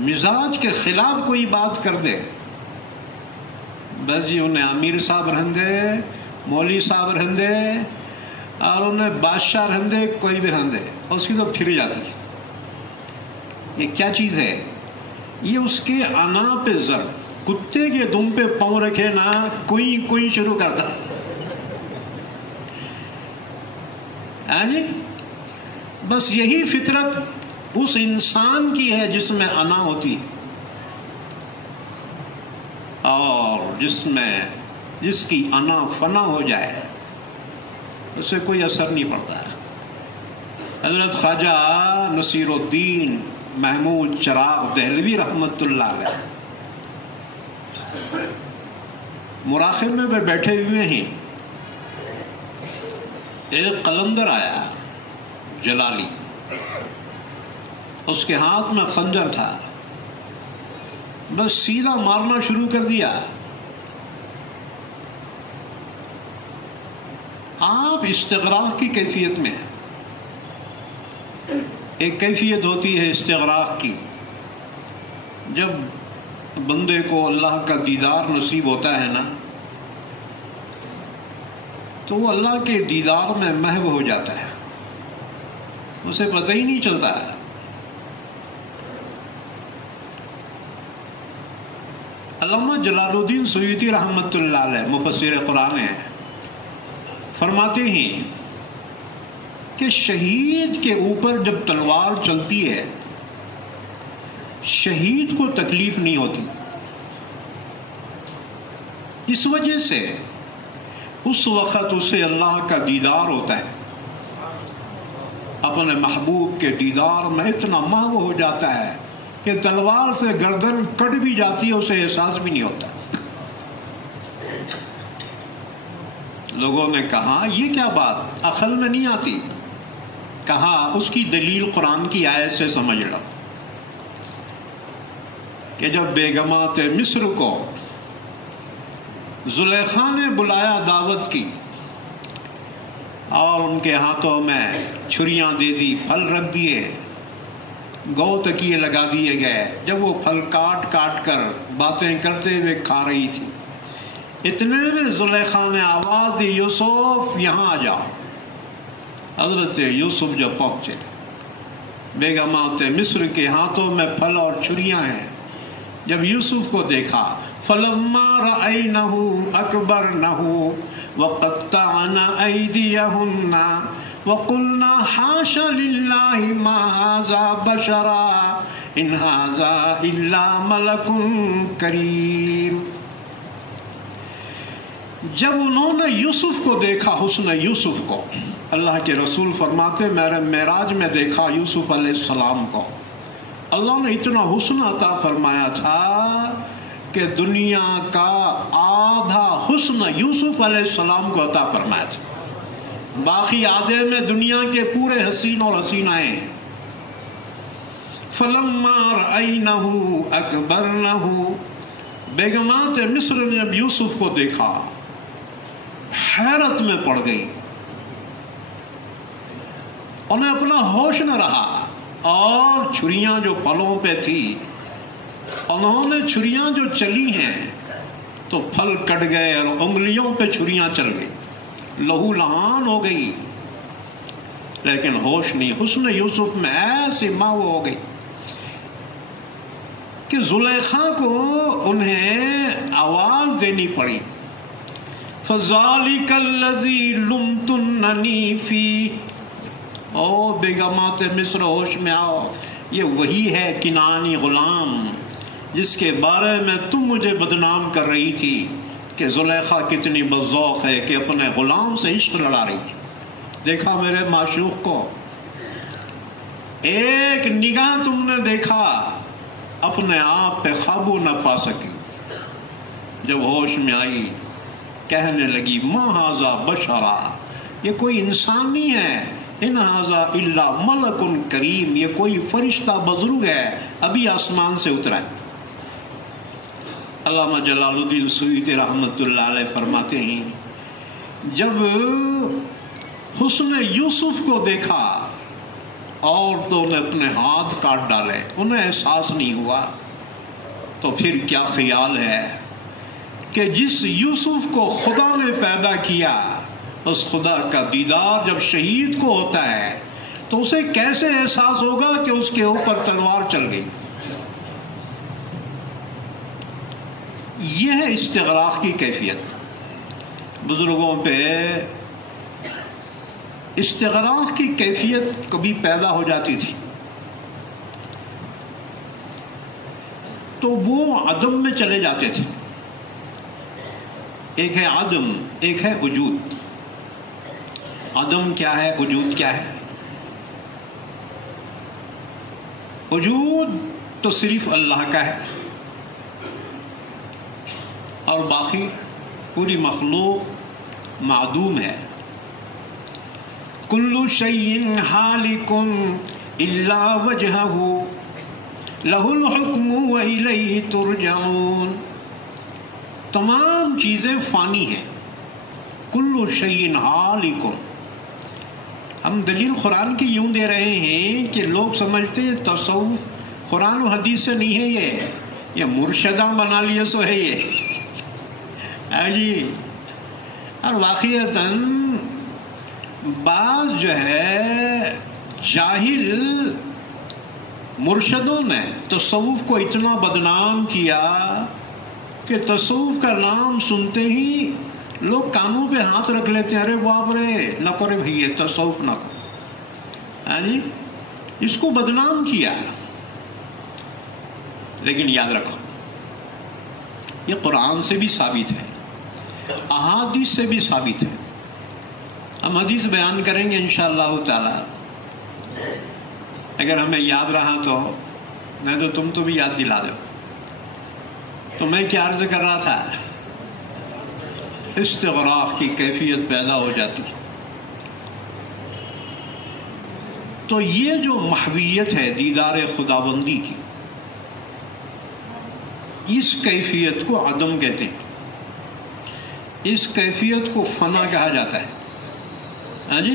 مزاج کے خلاف کوئی بات کر دے، بس جی انہیں امیر صاحب رہندے، مولوی صاحب رہندے اور انہیں بادشاہ رہندے، کوئی بھی رہندے، اور اس کی تو پھر جاتی. یہ کیا چیز ہے؟ یہ اس کے انا پہ ضرب، کتے کے دم پہ پاؤں رکھے نا کوئی شروع کرتا. بس یہی فطرت اس انسان کی ہے جس میں انا ہوتی ہے، اور جس کی انا فنا ہو جائے اسے کوئی اثر نہیں پڑتا ہے. حضرت خواجہ نصیر الدین محمود چراغ دہلوی رحمت اللہ علیہ مراقبے میں بیٹھے ہوئے ہیں، ایک قلندر آیا جلالی، اس کے ہاتھ میں خنجر تھا، بس سیدھا مارنا شروع کر دیا. آپ استغراق کی کیفیت میں، ایک کیفیت ہوتی ہے استغراق کی، جب بندے کو اللہ کا دیدار نصیب ہوتا ہے نا تو وہ اللہ کے دیدار میں محو ہو جاتا ہے، اسے پتہ ہی نہیں چلتا ہے. علامہ جلال الدین سیوطی رحمت اللہ علیہ مفسر قرآن ہیں، فرماتے ہیں کہ شہید کے اوپر جب تلوار چلتی ہے شہید کو تکلیف نہیں ہوتی، اس وجہ سے اس وقت اسے اللہ کا دیدار ہوتا ہے، اپنے محبوب کے دیدار میں اتنا محو ہو جاتا ہے کہ تلوار سے گردن کٹ بھی جاتی ہے اسے احساس بھی نہیں ہوتا. لوگوں نے کہا یہ کیا بات عقل میں نہیں آتی؟ کہا اس کی دلیل قرآن کی آیت سے سمجھ لو کہ جب بیگمات مصر کو زلیخا نے بلایا دعوت کی اور ان کے ہاتھوں میں چھریاں دے دی، پھل رکھ دیے، گو تکیے لگا دیے گئے، جب وہ پھل کاٹ کاٹ کر باتیں کرتے ہوئے کھا رہی تھی، اتنے میں زلیخا نے آواز دی یوسف یہاں آ جاؤ. حضرت یوسف جب پہنچے، بیگمات مصر کے ہاتھوں میں پھل اور چھریاں ہیں، جب یوسف کو دیکھا فلما رأینہ اکبرنہ وقطعن ایدیہن وقلنا حاش للہ ما ھذا بشرا ان ھذا الا ملک کریم. جب انہوں نے یوسف کو دیکھا، حسن یوسف کو، اللہ کے رسول فرماتے میں معراج میں دیکھا یوسف علیہ السلام کو، اللہ نے اتنا حسن عطا فرمایا تھا کہ دنیا کا آدھا حسن یوسف علیہ السلام کو عطا فرمایا تھا، باقی آدھے میں دنیا کے پورے حسین اور حسینائیں. فلما رأینہ اکبرنہ، بیگمات مصر نے جب یوسف کو دیکھا حیرت میں پڑ گئی، انہیں اپنا ہوش نہ رہا، اور چھریاں جو پھلوں پہ تھی انہوں نے چھریاں جو چلی ہیں تو پھل کٹ گئے اور انگلیوں پہ چھریاں چل گئی، لہو لہان ہو گئی، لیکن ہوش نہیں. حسن یوسف میں ایسی محو ہو گئی کہ زلیخا کو انہیں آواز دینی پڑی، فَذَلِكَ الَّذِي لُمْتُنَّنِي فِيهِ، او بیگمات مصر ہوش میں آؤ، یہ وہی ہے کنعانی غلام جس کے بارے میں تم مجھے بدنام کر رہی تھی کہ زلیخا کتنی بذوق ہے کہ اپنے غلام سے عشق لڑا رہی ہے. دیکھا میرے معشوق کو، ایک نگاہ تم نے دیکھا، اپنے آپ پہ قابو نہ پا سکی. جب ہوش میں آئی کہنے لگی ما ھذا بشرا، یہ کوئی انسان نہیں ہے، ان ھذا الا ملک کریم، یہ کوئی فرشتہ بزرگ ہے ابھی آسمان سے اترا ہے. علامہ جلال الدین سیوطی رحمت اللہ علیہ فرماتے ہیں جب حسن یوسف کو دیکھا عورتوں نے اپنے ہاتھ کاٹ ڈالے، انہیں احساس نہیں ہوا، تو پھر کیا خیال ہے کہ جس یوسف کو خدا نے پیدا کیا اس خدا کا دیدار جب شہید کو ہوتا ہے تو اسے کیسے احساس ہوگا کہ اس کے اوپر تلوار چل گئی. یہ ہے استغراق کی کیفیت. بزرگوں پہ استغراق کی کیفیت کبھی پیدا ہو جاتی تھی تو وہ عدم میں چلے جاتے تھے. ایک ہے عدم، ایک ہے وجود. عدم کیا ہے، وجود کیا ہے؟ وجود تو صرف اللہ کا ہے اور باقی پوری مخلوق معدوم ہے. کل شیء ہالک الا وجہہ لہ الحکم والیہ ترجعون. تمام چیزیں فانی ہیں. کل شیء ہالک. ہم دلیل قرآن کی یوں دے رہے ہیں کہ لوگ سمجھتے ہیں تصوف قرآن و حدیث سے نہیں ہے، یہ مرشدہ بنا لیا سو ہے یہ جی. اور واقعتاً بعض جو ہے جاہل مرشدوں نے تصوف کو اتنا بدنام کیا کہ تصوف کا نام سنتے ہی لوگ کانوں پہ ہاتھ رکھ لیتے ہیں. ارے باپ رے، نہ کرے بھائی تصوف نہ کرو. جی اس کو بدنام کیا. لیکن یاد رکھو یہ قرآن سے بھی ثابت ہے، احادیث سے بھی ثابت ہے. ہم حدیث بیان کریں گے انشاءاللہ تعالی، اگر ہمیں یاد رہا تو، نہیں تو تم تو بھی یاد دلا دو. تو میں کیا عرض کر رہا تھا، استغراق کی کیفیت پیدا ہو جاتی. تو یہ جو محویت ہے دیدار خداوندی کی، اس کیفیت کو عدم کہتے ہیں. اس کیفیت کو فنا کہا جاتا ہے. ہاں جی،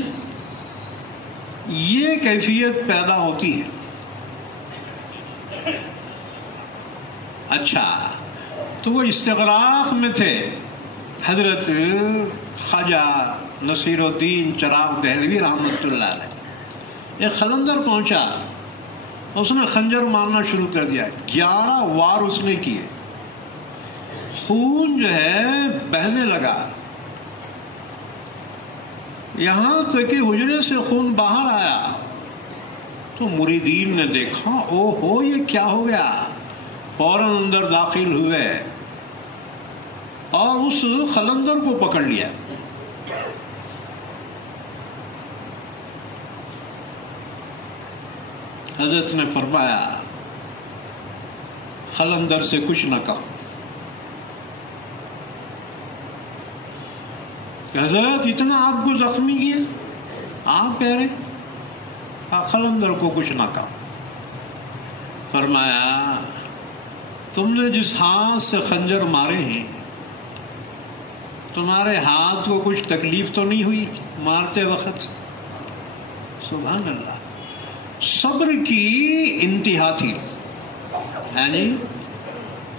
یہ کیفیت پیدا ہوتی ہے. اچھا، تو وہ استغراق میں تھے. حضرت خواجہ نصیر الدین چراغ دہلوی رحمۃ اللہ علیہ، ایک خلندر پہنچا، اس نے خنجر مارنا شروع کر دیا. 11 وار اس نے کیے. خون جو ہے بہنے لگا، یہاں تک کہ حجرے سے خون باہر آیا. تو مریدین نے دیکھا، او ہو یہ کیا ہو گیا، فوراً اندر داخل ہوئے اور اس خلندر کو پکڑ لیا. حضرت نے فرمایا خلندر سے کچھ نہ کہو. حضرت اتنا آپ کو زخمی کیا، آپ کہہ رہے خلندر کو کچھ نہ کہو. فرمایا تم نے جس ہاتھ سے خنجر مارے ہیں، تمہارے ہاتھ کو کچھ تکلیف تو نہیں ہوئی مارتے وقت؟ سبحان اللہ. صبر کی انتہا تھی. یعنی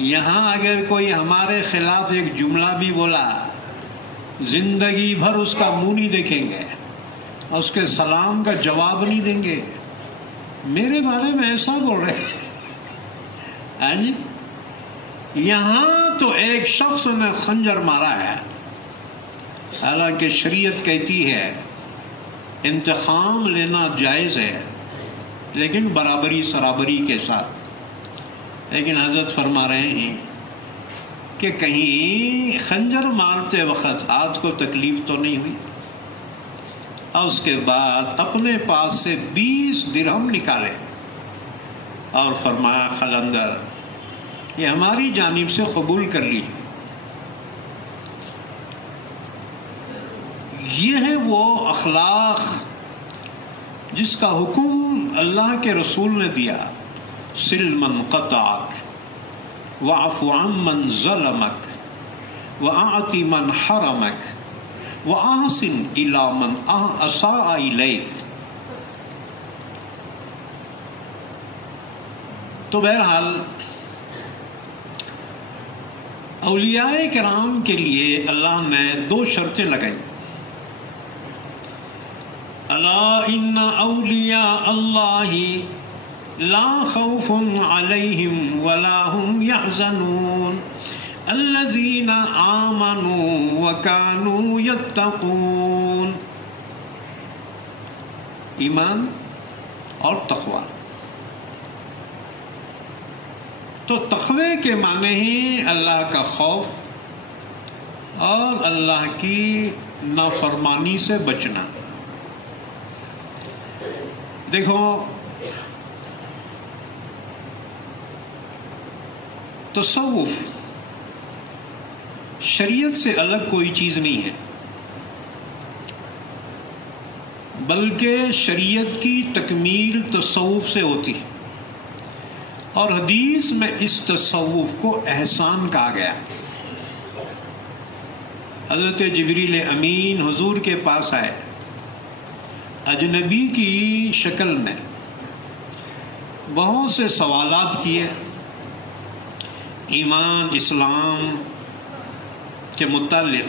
یہاں اگر کوئی ہمارے خلاف ایک جملہ بھی بولا، زندگی بھر اس کا منہ نہیں دیکھیں گے، اس کے سلام کا جواب نہیں دیں گے. میرے بارے میں ایسا بول رہے ہیں. یہاں تو ایک شخص نے خنجر مارا ہے، حالانکہ شریعت کہتی ہے انتقام لینا جائز ہے لیکن برابری سرابری کے ساتھ. لیکن حضرت فرما رہے ہیں کہ کہیں خنجر مارتے وقت ہاتھ کو تکلیف تو نہیں ہوئی. اور اس کے بعد اپنے پاس سے 20 درہم نکالے اور فرمایا خلندر یہ ہماری جانب سے قبول کر لیجیے. یہ ہے وہ اخلاق جس کا حکم اللہ کے رسول نے دیا. سل من قطعک واعف عن من ظلمک واعط من حرمک واحسن الی من اساء الیک. تو بہرحال اولیاء کرام کے لیے اللہ نے 2 شرطیں لگائی. الا ان اولیاء اللہ لا خوف علیہم ولا هم يحزنون الذین آمنوا وکانوا یتقون، ایمان اور تقوی۔ تو تقوی کے معنی ہی اللہ کا خوف اور اللہ کی نافرمانی سے بچنا۔ دیکھو تصوف شریعت سے الگ کوئی چیز نہیں ہے، بلکہ شریعت کی تکمیل تصوف سے ہوتی ہے، اور حدیث میں اس تصوف کو احسان کہا گیا۔ حضرت جبریل امین حضور کے پاس آئے اجنبی کی شکل میں، بہت سے سوالات کیے ایمان اسلام کے متعلق۔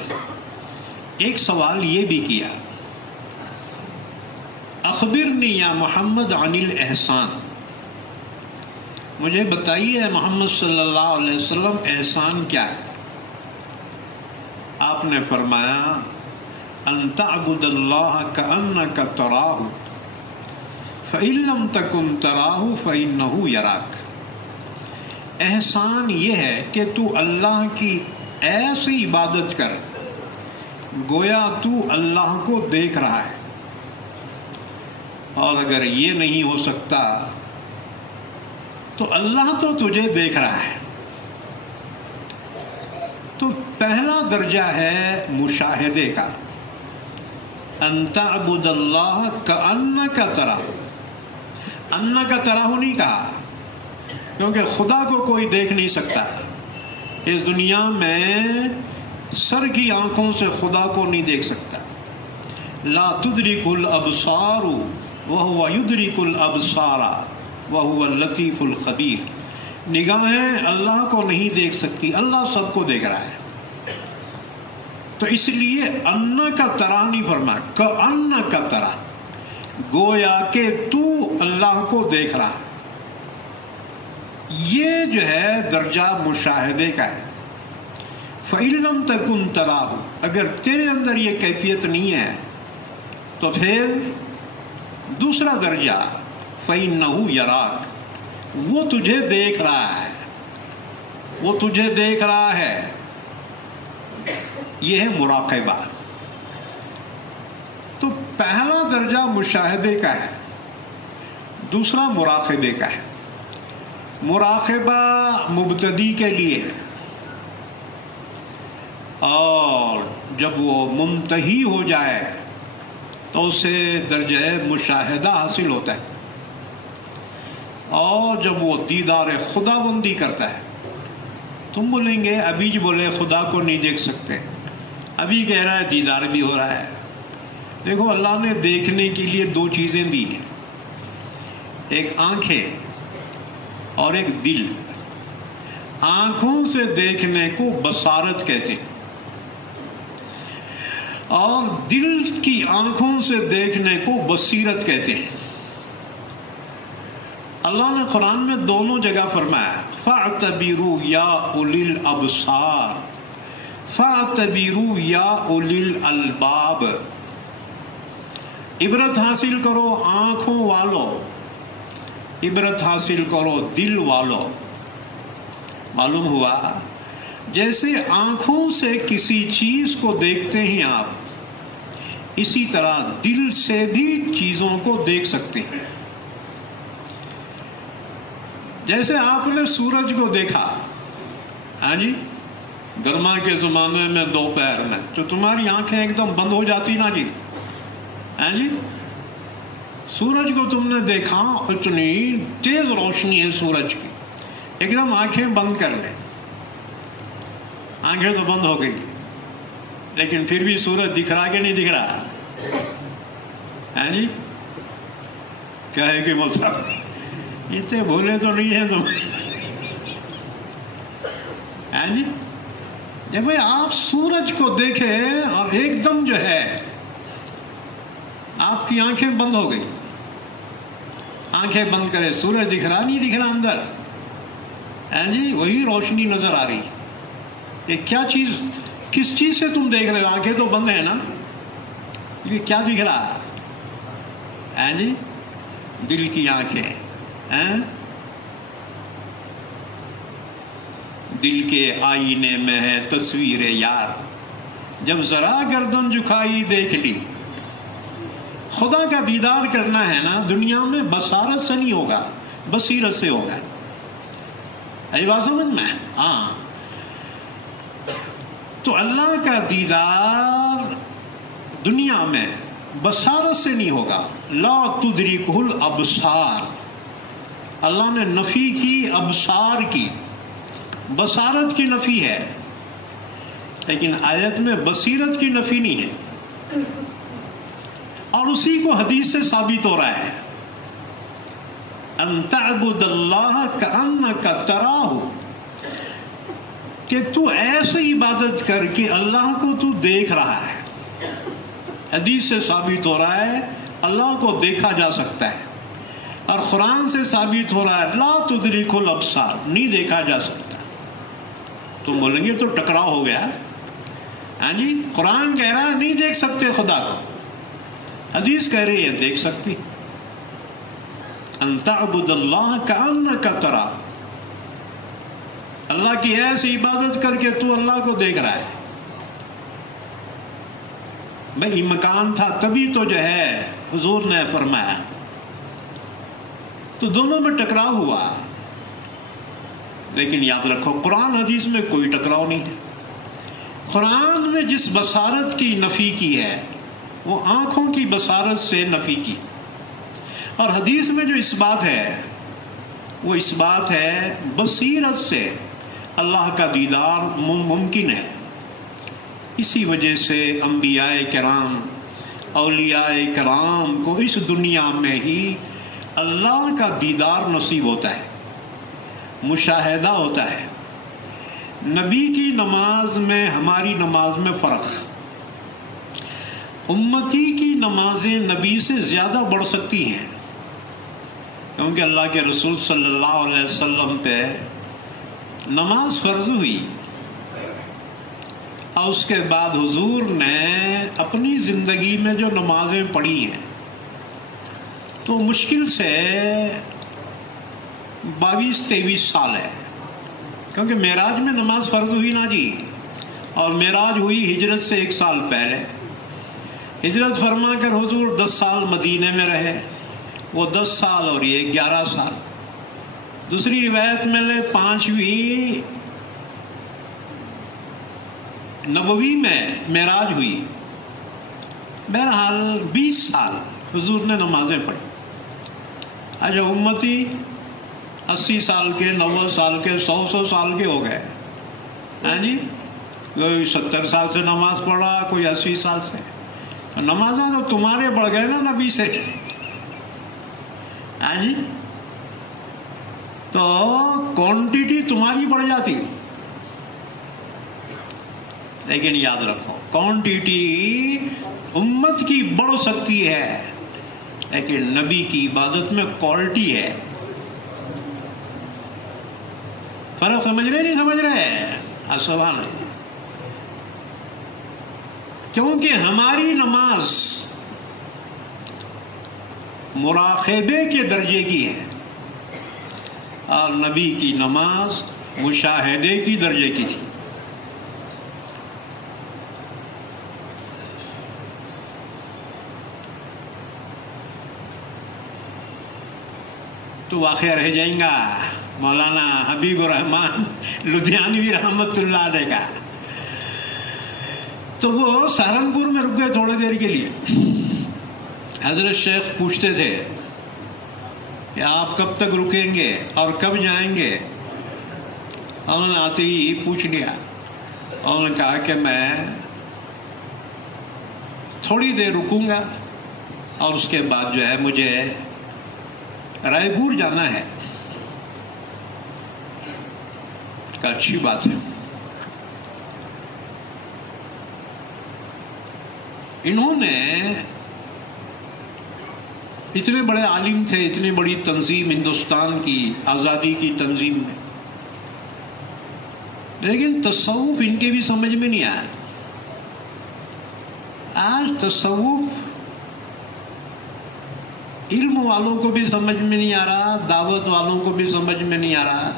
ایک سوال یہ بھی کیا، اخبرنی یا محمد عن الاحسان، مجھے بتائیے محمد صلی اللہ علیہ وسلم احسان کیا ہے؟ آپ نے فرمایا ان تعبد اللہ کأنک تراہ فإن لم تکن تراہ فإنہ یراک۔ احسان یہ ہے کہ تو اللہ کی ایسی عبادت کر گویا تو اللہ کو دیکھ رہا ہے، اور اگر یہ نہیں ہو سکتا تو اللہ تو تجھے دیکھ رہا ہے۔ تو پہلا درجہ ہے مشاہدے کا، ان تعبد اللہ کأنک تراہ۔ انک تراہ نہیں کہا، کیونکہ خدا کو کوئی دیکھ نہیں سکتا۔ اس دنیا میں سر کی آنکھوں سے خدا کو نہیں دیکھ سکتا۔ لا تدرک الابصار وہو یدرک الابصار وہو اللطیف الخبیر۔ نگاہیں اللہ کو نہیں دیکھ سکتی، اللہ سب کو دیکھ رہا ہے۔ تو اس لیے انک تراہ نہیں فرمایا، کأنک تراہ، گویا کہ تو اللہ کو دیکھ رہا ہے۔ یہ جو ہے درجہ مشاہدے کا ہے۔ فَإِن لَمْ تَكُنْ تَرَاهُ، اگر تیرے اندر یہ کیفیت نہیں ہے تو پھر دوسرا درجہ فَإِنَّهُ يَرَاكَ، وہ تجھے دیکھ رہا ہے، وہ تجھے دیکھ رہا ہے۔ یہ ہے مراقبہ۔ تو پہلا درجہ مشاہدے کا ہے، دوسرا مراقبے کا ہے۔ مراقبہ مبتدی کے لیے ہے، اور جب وہ منتہی ہو جائے تو اسے درجہ مشاہدہ حاصل ہوتا ہے، اور جب وہ دیدار خدا بندی کرتا ہے۔ تم بولیں گے ابھی جو بولے خدا کو نہیں دیکھ سکتے، ابھی کہہ رہا ہے دیدار بھی ہو رہا ہے۔ دیکھو اللہ نے دیکھنے کے لیے دو چیزیں دی ہیں، ایک آنکھیں اور ایک دل۔ آنکھوں سے دیکھنے کو بصارت کہتے ہیں، اور دل کی آنکھوں سے دیکھنے کو بصیرت کہتے ہیں۔ اللہ نے قرآن میں دونوں جگہ فرمایا فَاعْتَبِرُوا يَا أُولِي الْأَبْصَارِ فَاعْتَبِرُوا يَا أُولِي الْأَلْبَابِ۔ عبرت حاصل کرو آنکھوں والو، عبرت حاصل کرو دل والو۔ معلوم ہوا جیسے آنکھوں سے کسی چیز کو دیکھتے ہیں آپ، اسی طرح دل سے بھی چیزوں کو دیکھ سکتے ہیں۔ جیسے آپ نے سورج کو دیکھا، ہاں جی، گرما کے زمانے میں دوپہر میں، تو تمہاری آنکھیں ایک دم بند ہو جاتی نا جی، ہاں جی۔ سورج کو تم نے دیکھا، اتنی تیز روشنی ہے سورج کی، ایک دم آنکھیں بند کر لیں، آنکھیں تو بند ہو گئی، لیکن پھر بھی سورج دکھ رہا کہ نہیں دکھ رہا؟ ہاں جی، کیا ہے کہ بول صاحب اتنے بھولے تو نہیں ہیں تم؟ ہاں جی، جب بھائی آپ سورج کو دیکھیں اور ایک دم جو ہے آپ کی آنکھیں بند ہو گئی، آنکھیں بند کرے، سورج دکھ رہا نہیں دکھ رہا اندر، ہاں جی، وہی روشنی نظر آ رہی، یہ کیا چیز، کس چیز سے تم دیکھ رہے ہو؟ آنکھیں تو بند ہیں نا، یہ کیا دکھ رہا ہے جی؟ دل کی آنکھیں ہیں، دل کے آئینے میں ہے تصویر یار، جب ذرا گردن جھکائی دیکھ لی۔ خدا کا دیدار کرنا ہے نا دنیا میں بصارت سے نہیں ہوگا، بصیرت سے ہوگا۔ یہ بات سمجھ میں؟ ہاں، تو اللہ کا دیدار دنیا میں بصارت سے نہیں ہوگا۔ لا تدرکہ الابصار، اللہ نے نفی کی ابصار کی، بصارت کی نفی ہے، لیکن آیت میں بصیرت کی نفی نہیں ہے، اور اسی کو حدیث سے ثابت ہو رہا ہے، ان تعبد اللہ کأنک تراہ، کہ تو ایسے عبادت کر کے اللہ کو تو دیکھ رہا ہے۔ حدیث سے ثابت ہو رہا ہے اللہ کو دیکھا جا سکتا ہے، اور قرآن سے ثابت ہو رہا ہے لا تدرک الابصار، نہیں دیکھا جا سکتا۔ تو بولیں گے تو ٹکراؤ ہو گیا، ہاں جی؟ قرآن کہہ رہا ہے نہیں دیکھ سکتے خدا کو، حدیث کہہ رہی ہے دیکھ سکتی۔ ان تعبد اللہ کأنک تراہ، اللہ کی ایسی عبادت کر کے تو اللہ کو دیکھ رہا ہے۔ بھائی مکان تھا تبھی تو جو ہے حضور نے فرمایا، تو دونوں میں ٹکراؤ ہوا، لیکن یاد رکھو قرآن حدیث میں کوئی ٹکراؤ نہیں ہے۔ قرآن میں جس بصارت کی نفی کی ہے وہ آنکھوں کی بصارت سے نفی کی، اور حدیث میں جو اس بات ہے وہ اس بات ہے بصیرت سے اللہ کا دیدار ممکن ہے۔ اسی وجہ سے انبیاء کرام، اولیاء کرام کو اس دنیا میں ہی اللہ کا دیدار نصیب ہوتا ہے، مشاہدہ ہوتا ہے۔ نبی کی نماز میں ہماری نماز میں فرق، امتی کی نمازیں نبی سے زیادہ بڑھ سکتی ہیں، کیونکہ اللہ کے رسول صلی اللہ علیہ وسلم پہ نماز فرض ہوئی، اور اس کے بعد حضور نے اپنی زندگی میں جو نمازیں پڑھی ہیں تو مشکل سے 22-23 سال ہے، کیونکہ معراج میں نماز فرض ہوئی نا جی، اور معراج ہوئی ہجرت سے 1 سال پہلے۔ ہجرت فرما کر حضور 10 سال مدینے میں رہے، وہ 10 سال اور یہ 11 سال۔ دوسری روایت میں 5ویں نبوی میں معراج ہوئی، بہرحال 20 سال حضور نے نمازیں پڑھی۔ اچھا امتی 80 سال کے، 90 سال کے، 100 سال کے ہو گئے، ہاں جی؟ کوئی 70 سال سے نماز پڑھا، کوئی 80 سال سے۔ نمازیں تو تمہارے بڑھ گئے نا نبی سے، ہاں جی؟ تو کوانٹیٹی تمہاری بڑھ جاتی، لیکن یاد رکھو کوانٹیٹی امت کی بڑھ سکتی ہے، لیکن نبی کی عبادت میں کوالٹی ہے۔ فرق سمجھ رہے نہیں سمجھ رہے؟ سبحان اللہ۔ کیونکہ ہماری نماز مراقبے کے درجے کی ہے، اور نبی کی نماز مشاہدے کی درجے کی تھی۔ تو واقعہ رہ جائیں گا مولانا حبیب الرحمان لدھیانوی رحمت اللہ علیہ کا۔ تو وہ سہارنپور میں رک گئے تھوڑی دیر کے لیے۔ حضرت شیخ پوچھتے تھے کہ آپ کب تک رکیں گے اور کب جائیں گے؟ انہوں نے آتے ہی پوچھ لیا، انہوں نے کہا کہ میں تھوڑی دیر رکوں گا اور اس کے بعد جو ہے مجھے رائے پور جانا ہے۔ کہا اچھی بات ہے۔ انہوں نے اتنے بڑے عالم تھے، اتنی بڑی تنظیم ہندوستان کی آزادی کی تنظیم میں، لیکن تصوف ان کے بھی سمجھ میں نہیں آیا. آج تصوف علم والوں کو بھی سمجھ میں نہیں آ رہا، دعوت والوں کو بھی سمجھ میں نہیں آ رہا،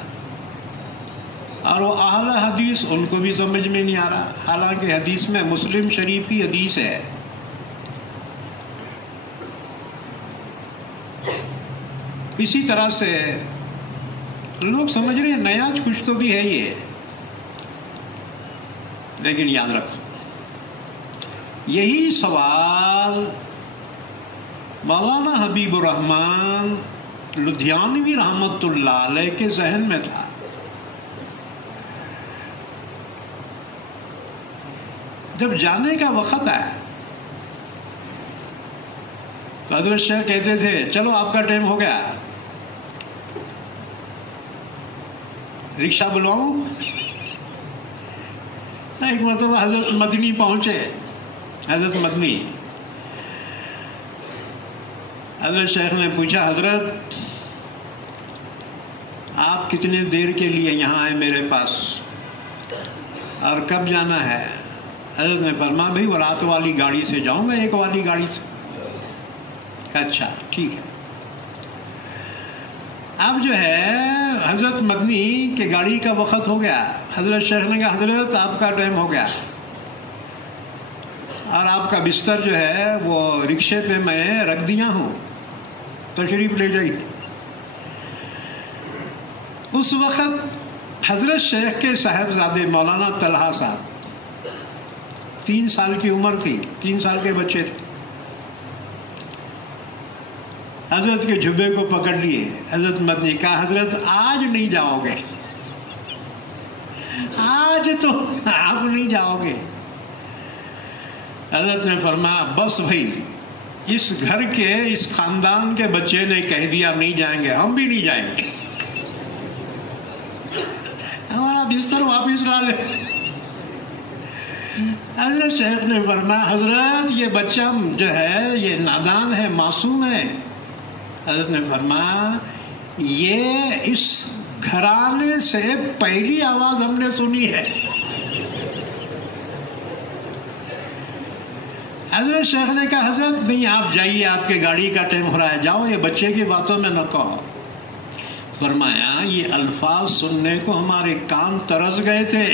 اور وہ اہل حدیث ان کو بھی سمجھ میں نہیں آ رہا. حالانکہ حدیث میں مسلم شریف کی حدیث ہے، اسی طرح سے لوگ سمجھ رہے ہیں نیا کچھ تو بھی ہے یہ. لیکن یاد رکھو، یہی سوال مولانا حبیب الرحمن لدھیانوی رحمت اللہ علیہ کے ذہن میں تھا. جب جانے کا وقت آیا تو حضرت شیخ کہتے تھے چلو آپ کا ٹائم ہو گیا، رکشہ بلواؤں؟ ایک مرتبہ حضرت مدنی پہنچے. حضرت مدنی، حضرت شیخ نے پوچھا حضرت آپ کتنے دیر کے لیے یہاں آئے میرے پاس اور کب جانا ہے؟ حضرت نے فرمایا بھائی وہ رات والی گاڑی سے جاؤں گا، ایک والی گاڑی سے. اچھا ٹھیک ہے. اب جو ہے حضرت مدنی کے گاڑی کا وقت ہو گیا. حضرت شیخ نے کہا حضرت آپ کا ٹائم ہو گیا اور آپ کا بستر جو ہے وہ رکشے پہ میں رکھ دیا ہوں، تشریف لے جائیے. اس وقت حضرت شیخ کے صاحبزادے مولانا طلحہ صاحب 3 سال کی عمر تھی، 3 سال کے بچے تھے. حضرت کے جھبے کو پکڑ لیے. حضرت مدنی کہا حضرت آج نہیں جاؤ گے، آج تو آپ نہیں جاؤ گے. حضرت نے فرمایا بس بھائی، اس گھر کے اس خاندان کے بچے نے کہہ دیا نہیں جائیں گے، ہم بھی نہیں جائیں گے. ہمارا بستر واپس لا لے. حضرت شیخ نے فرمایا حضرت یہ بچہ جو ہے یہ نادان ہے، معصوم ہے. حضرت نے فرمایا یہ اس گھرانے سے پہلی آواز ہم نے سنی ہے. حضرت شیخ نے کہا حضرت نہیں آپ جائیے، آپ کے گاڑی کا ٹائم ہو رہا ہے، جاؤ، یہ بچے کی باتوں میں نہ کہو. فرمایا یہ الفاظ سننے کو ہمارے کان ترس گئے تھے،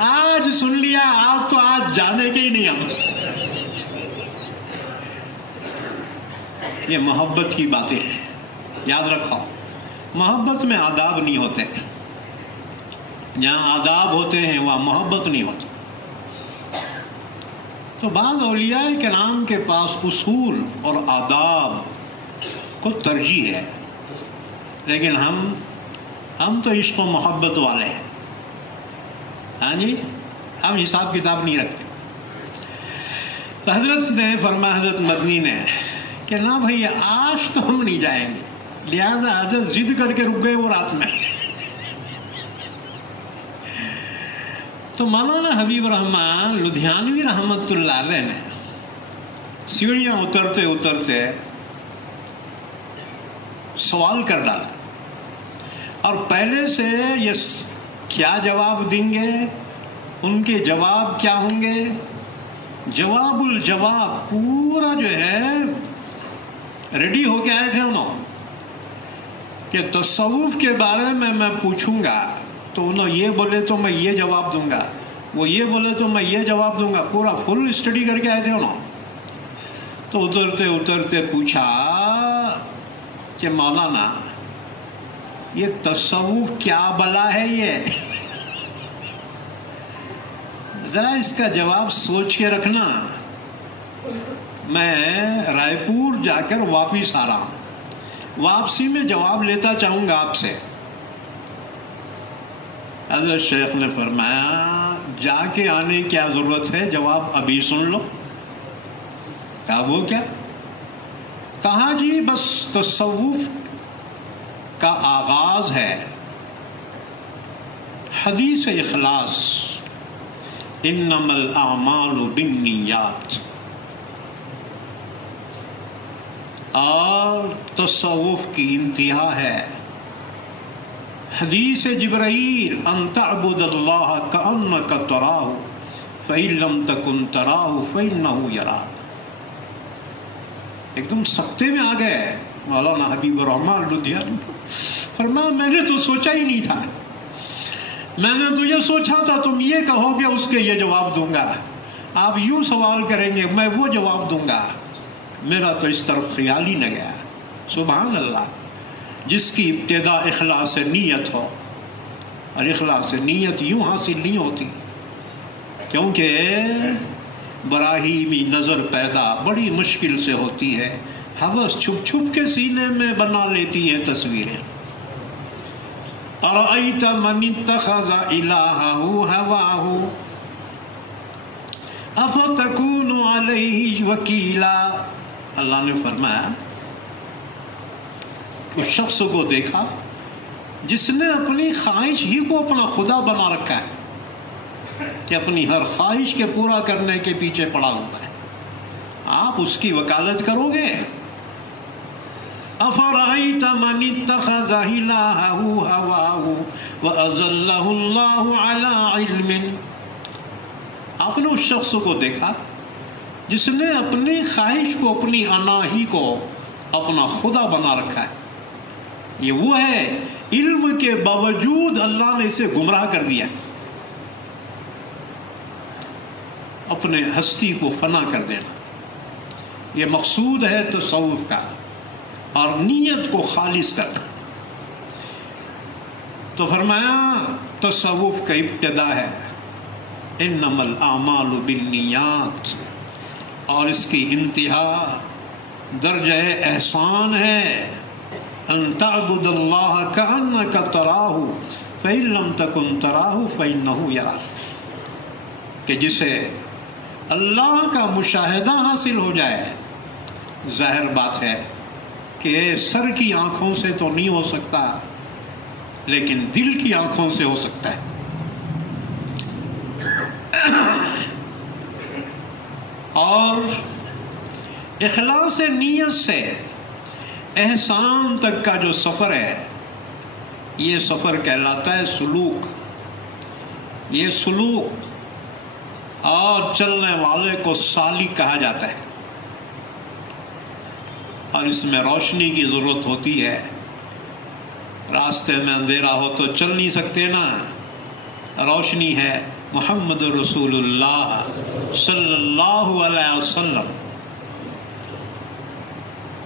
آج سن لیا، آپ تو آج جانے کے ہی نہیں. ہم یہ محبت کی باتیں ہیں، یاد رکھو. محبت میں آداب نہیں ہوتے، جہاں آداب ہوتے ہیں وہاں محبت نہیں ہوتی. تو بعض اولیاء کرام کے پاس اصول اور آداب کو ترجیح ہے، لیکن ہم تو عشق و محبت والے ہیں. ہاں جی، ہم حساب کتاب نہیں رکھتے. تو حضرت نے فرمایا، حضرت مدنی نے، کہ نہ بھئی آج تو ہم نہیں جائیں گے. لہذا حضرت ضد کر کے رک گئے وہ رات میں. تو مولانا حبیب الرحمن لدھیانوی رحمت اللہ علیہ نے سیڑھیاں اترتے اترتے سوال کر ڈالا، اور پہلے سے یہ کیا جواب دیں گے، ان کے جواب کیا ہوں گے. جواب الجواب پورا جو ہے ریڈی ہو کے آئے تھے انہوں، کہ تصوف کے بارے میں پوچھوں گا تو انہوں یہ بولے تو میں یہ جواب دوں گا، وہ یہ بولے تو میں یہ جواب دوں گا. پورا فل اسٹڈی کر کے آئے تھے انہوں. تو اترتے اترتے پوچھا کہ مولانا یہ تصوف کیا بلا ہے، یہ ذرا اس کا جواب سوچ کے رکھنا، میں رائے پور جا کر واپس آ رہا ہوں، واپسی میں جواب لیتا چاہوں گا آپ سے. حضرت شیخ نے فرمایا جا کے آنے کیا ضرورت ہے، جواب ابھی سن لو. کہا وہ کیا؟ کہا جی بس تصوف کا آغاز ہے حدیث اخلاص، انما الاعمال بالنیات، اور تصوف کی انتہا ہے حدیث جبرائیل ان تعبد اللہ کأنک تراہ فإن لم تکن تراہ فإنہ یراک. ایک دم سکتے میں آ گئے مولانا حبیب الرحمن لدھیانوی. فرمایا میں نے تو سوچا ہی نہیں تھا، میں نے تو یہ سوچا تھا تم یہ کہو گے اس کے یہ جواب دوں گا، آپ یوں سوال کریں گے میں وہ جواب دوں گا. میرا تو اس طرف خیال ہی نہ گیا. سبحان اللہ. جس کی ابتدا اخلاص نیت ہو، اور اخلاص نیت یوں حاصل نہیں ہوتی، کیونکہ براہیمی نظر پیدا بڑی مشکل سے ہوتی ہے. ہوس چھپ چھپ کے سینے میں بنا لیتی ہے تصویریں. ارأیت من اتخذ الہہ ہواہ افتکون علیہ وکیلا. اللہ نے فرمایا اس شخص کو دیکھا جس نے اپنی خواہش ہی کو اپنا خدا بنا رکھا ہے، کہ اپنی ہر خواہش کے پورا کرنے کے پیچھے پڑا ہوا ہے. آپ اس کی وکالت کرو گے؟ افرأیت من اتخذ الہہ ہواہ واضلہ اللہ علی علم. آپ نے اس شخص کو دیکھا جس نے اپنی خواہش کو، اپنی اناہی کو اپنا خدا بنا رکھا ہے. یہ وہ ہے علم کے باوجود اللہ نے اسے گمراہ کر دیا، اپنے ہستی کو فنا کر دینا. یہ مقصود ہے تصوف کا، اور نیت کو خالص کرنا. تو فرمایا تصوف کا ابتدا ہے انما الاعمال بالنیات، اور اس کی انتہا درجہ احسان ہے ان تعبد اللہ کأنک تراہ فإن لم تکن تراہ فإنہ یراک. کہ جسے اللہ کا مشاہدہ حاصل ہو جائے، ظاہر بات ہے کہ سر کی آنکھوں سے تو نہیں ہو سکتا، لیکن دل کی آنکھوں سے ہو سکتا ہے. اور اخلاص نیت سے احسان تک کا جو سفر ہے، یہ سفر کہلاتا ہے سلوک. یہ سلوک اور چلنے والے کو سالک کہا جاتا ہے. اور اس میں روشنی کی ضرورت ہوتی ہے. راستے میں اندھیرا ہو تو چل نہیں سکتے نا. روشنی ہے محمد رسول اللہ صلی اللہ علیہ وسلم.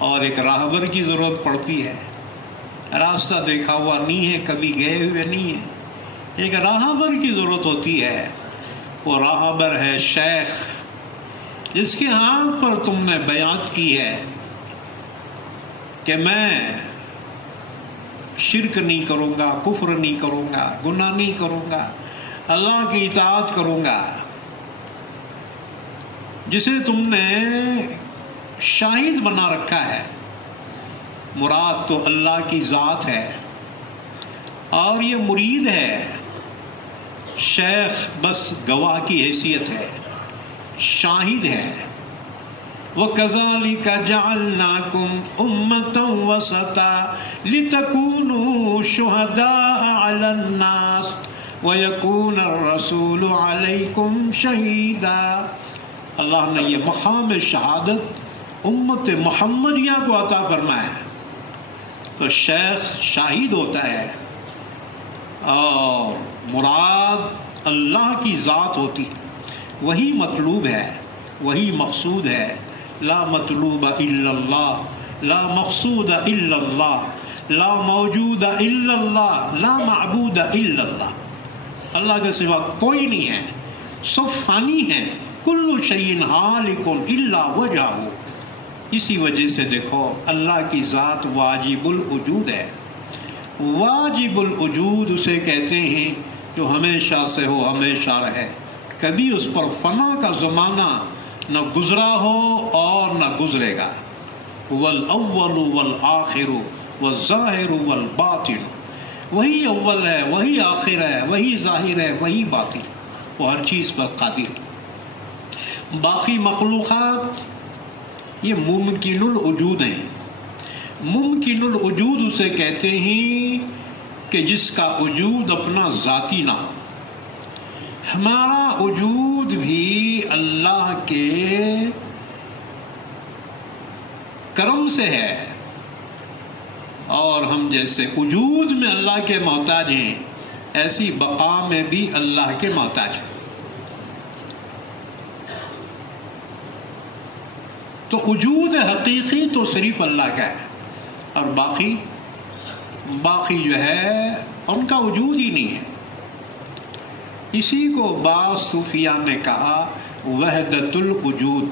اور ایک راہبر کی ضرورت پڑتی ہے. راستہ دیکھا ہوا نہیں ہے، کبھی گئے ہوئے نہیں ہے. ایک راہبر کی ضرورت ہوتی ہے. وہ راہبر ہے شیخ، جس کے ہاتھ پر تم نے بیعت کی ہے کہ میں شرک نہیں کروں گا، کفر نہیں کروں گا، گناہ نہیں کروں گا، اللہ کی اطاعت کروں گا. جسے تم نے شاہد بنا رکھا ہے. مراد تو اللہ کی ذات ہے، اور یہ مرید ہے. شیخ بس گواہ کی حیثیت ہے، شاہد ہے. وَكَذَلِكَ جَعَلْنَاكُمْ أُمَّةً وَسَطًا لِتَكُونُوا شُهَدَاءَ عَلَى النَّاسِ وَيَكُونَ الرَّسُولُ عَلَيْكُمْ شَهِيدًا. اللہ نے یہ مقام شہادت امت محمدیہ کو عطا فرمایا ہے. تو شیخ شاہد ہوتا ہے، اور مراد اللہ کی ذات ہوتی. وہی مطلوب ہے، وہی مقصود ہے. لا مطلوب الا اللہ، لا مقصود الا اللہ، لا موجود الا اللہ، لا معبود الا اللہ. اللہ کے سوا کوئی نہیں ہے، سب فانی ہیں. کل شیء ہالک الا وجہہ. اسی وجہ سے دیکھو اللہ کی ذات واجب الوجود ہے. واجب الوجود اسے کہتے ہیں جو ہمیشہ سے ہو، ہمیشہ رہے. کبھی اس پر فنا کا زمانہ نہ گزرا ہو اور نہ گزرے گا. والاول والآخر والظاہر والباطن. وہی اول ہے، وہی آخر ہے، وہی ظاہر ہے، وہی باطن. وہ ہر چیز پر قادر. باقی مخلوقات یہ ممکن الوجود ہیں. ممکن الوجود اسے کہتے ہیں کہ جس کا وجود اپنا ذاتی نہ ہو. ہمارا وجود بھی اللہ کے کرم سے ہے، اور ہم جیسے وجود میں اللہ کے محتاج ہیں، ایسی بقا میں بھی اللہ کے محتاج ہیں. تو وجود حقیقی تو صرف اللہ کا ہے، اور باقی جو ہے ان کا وجود ہی نہیں ہے. اسی کو بعض صوفیاء نے کہا وحدت الوجود.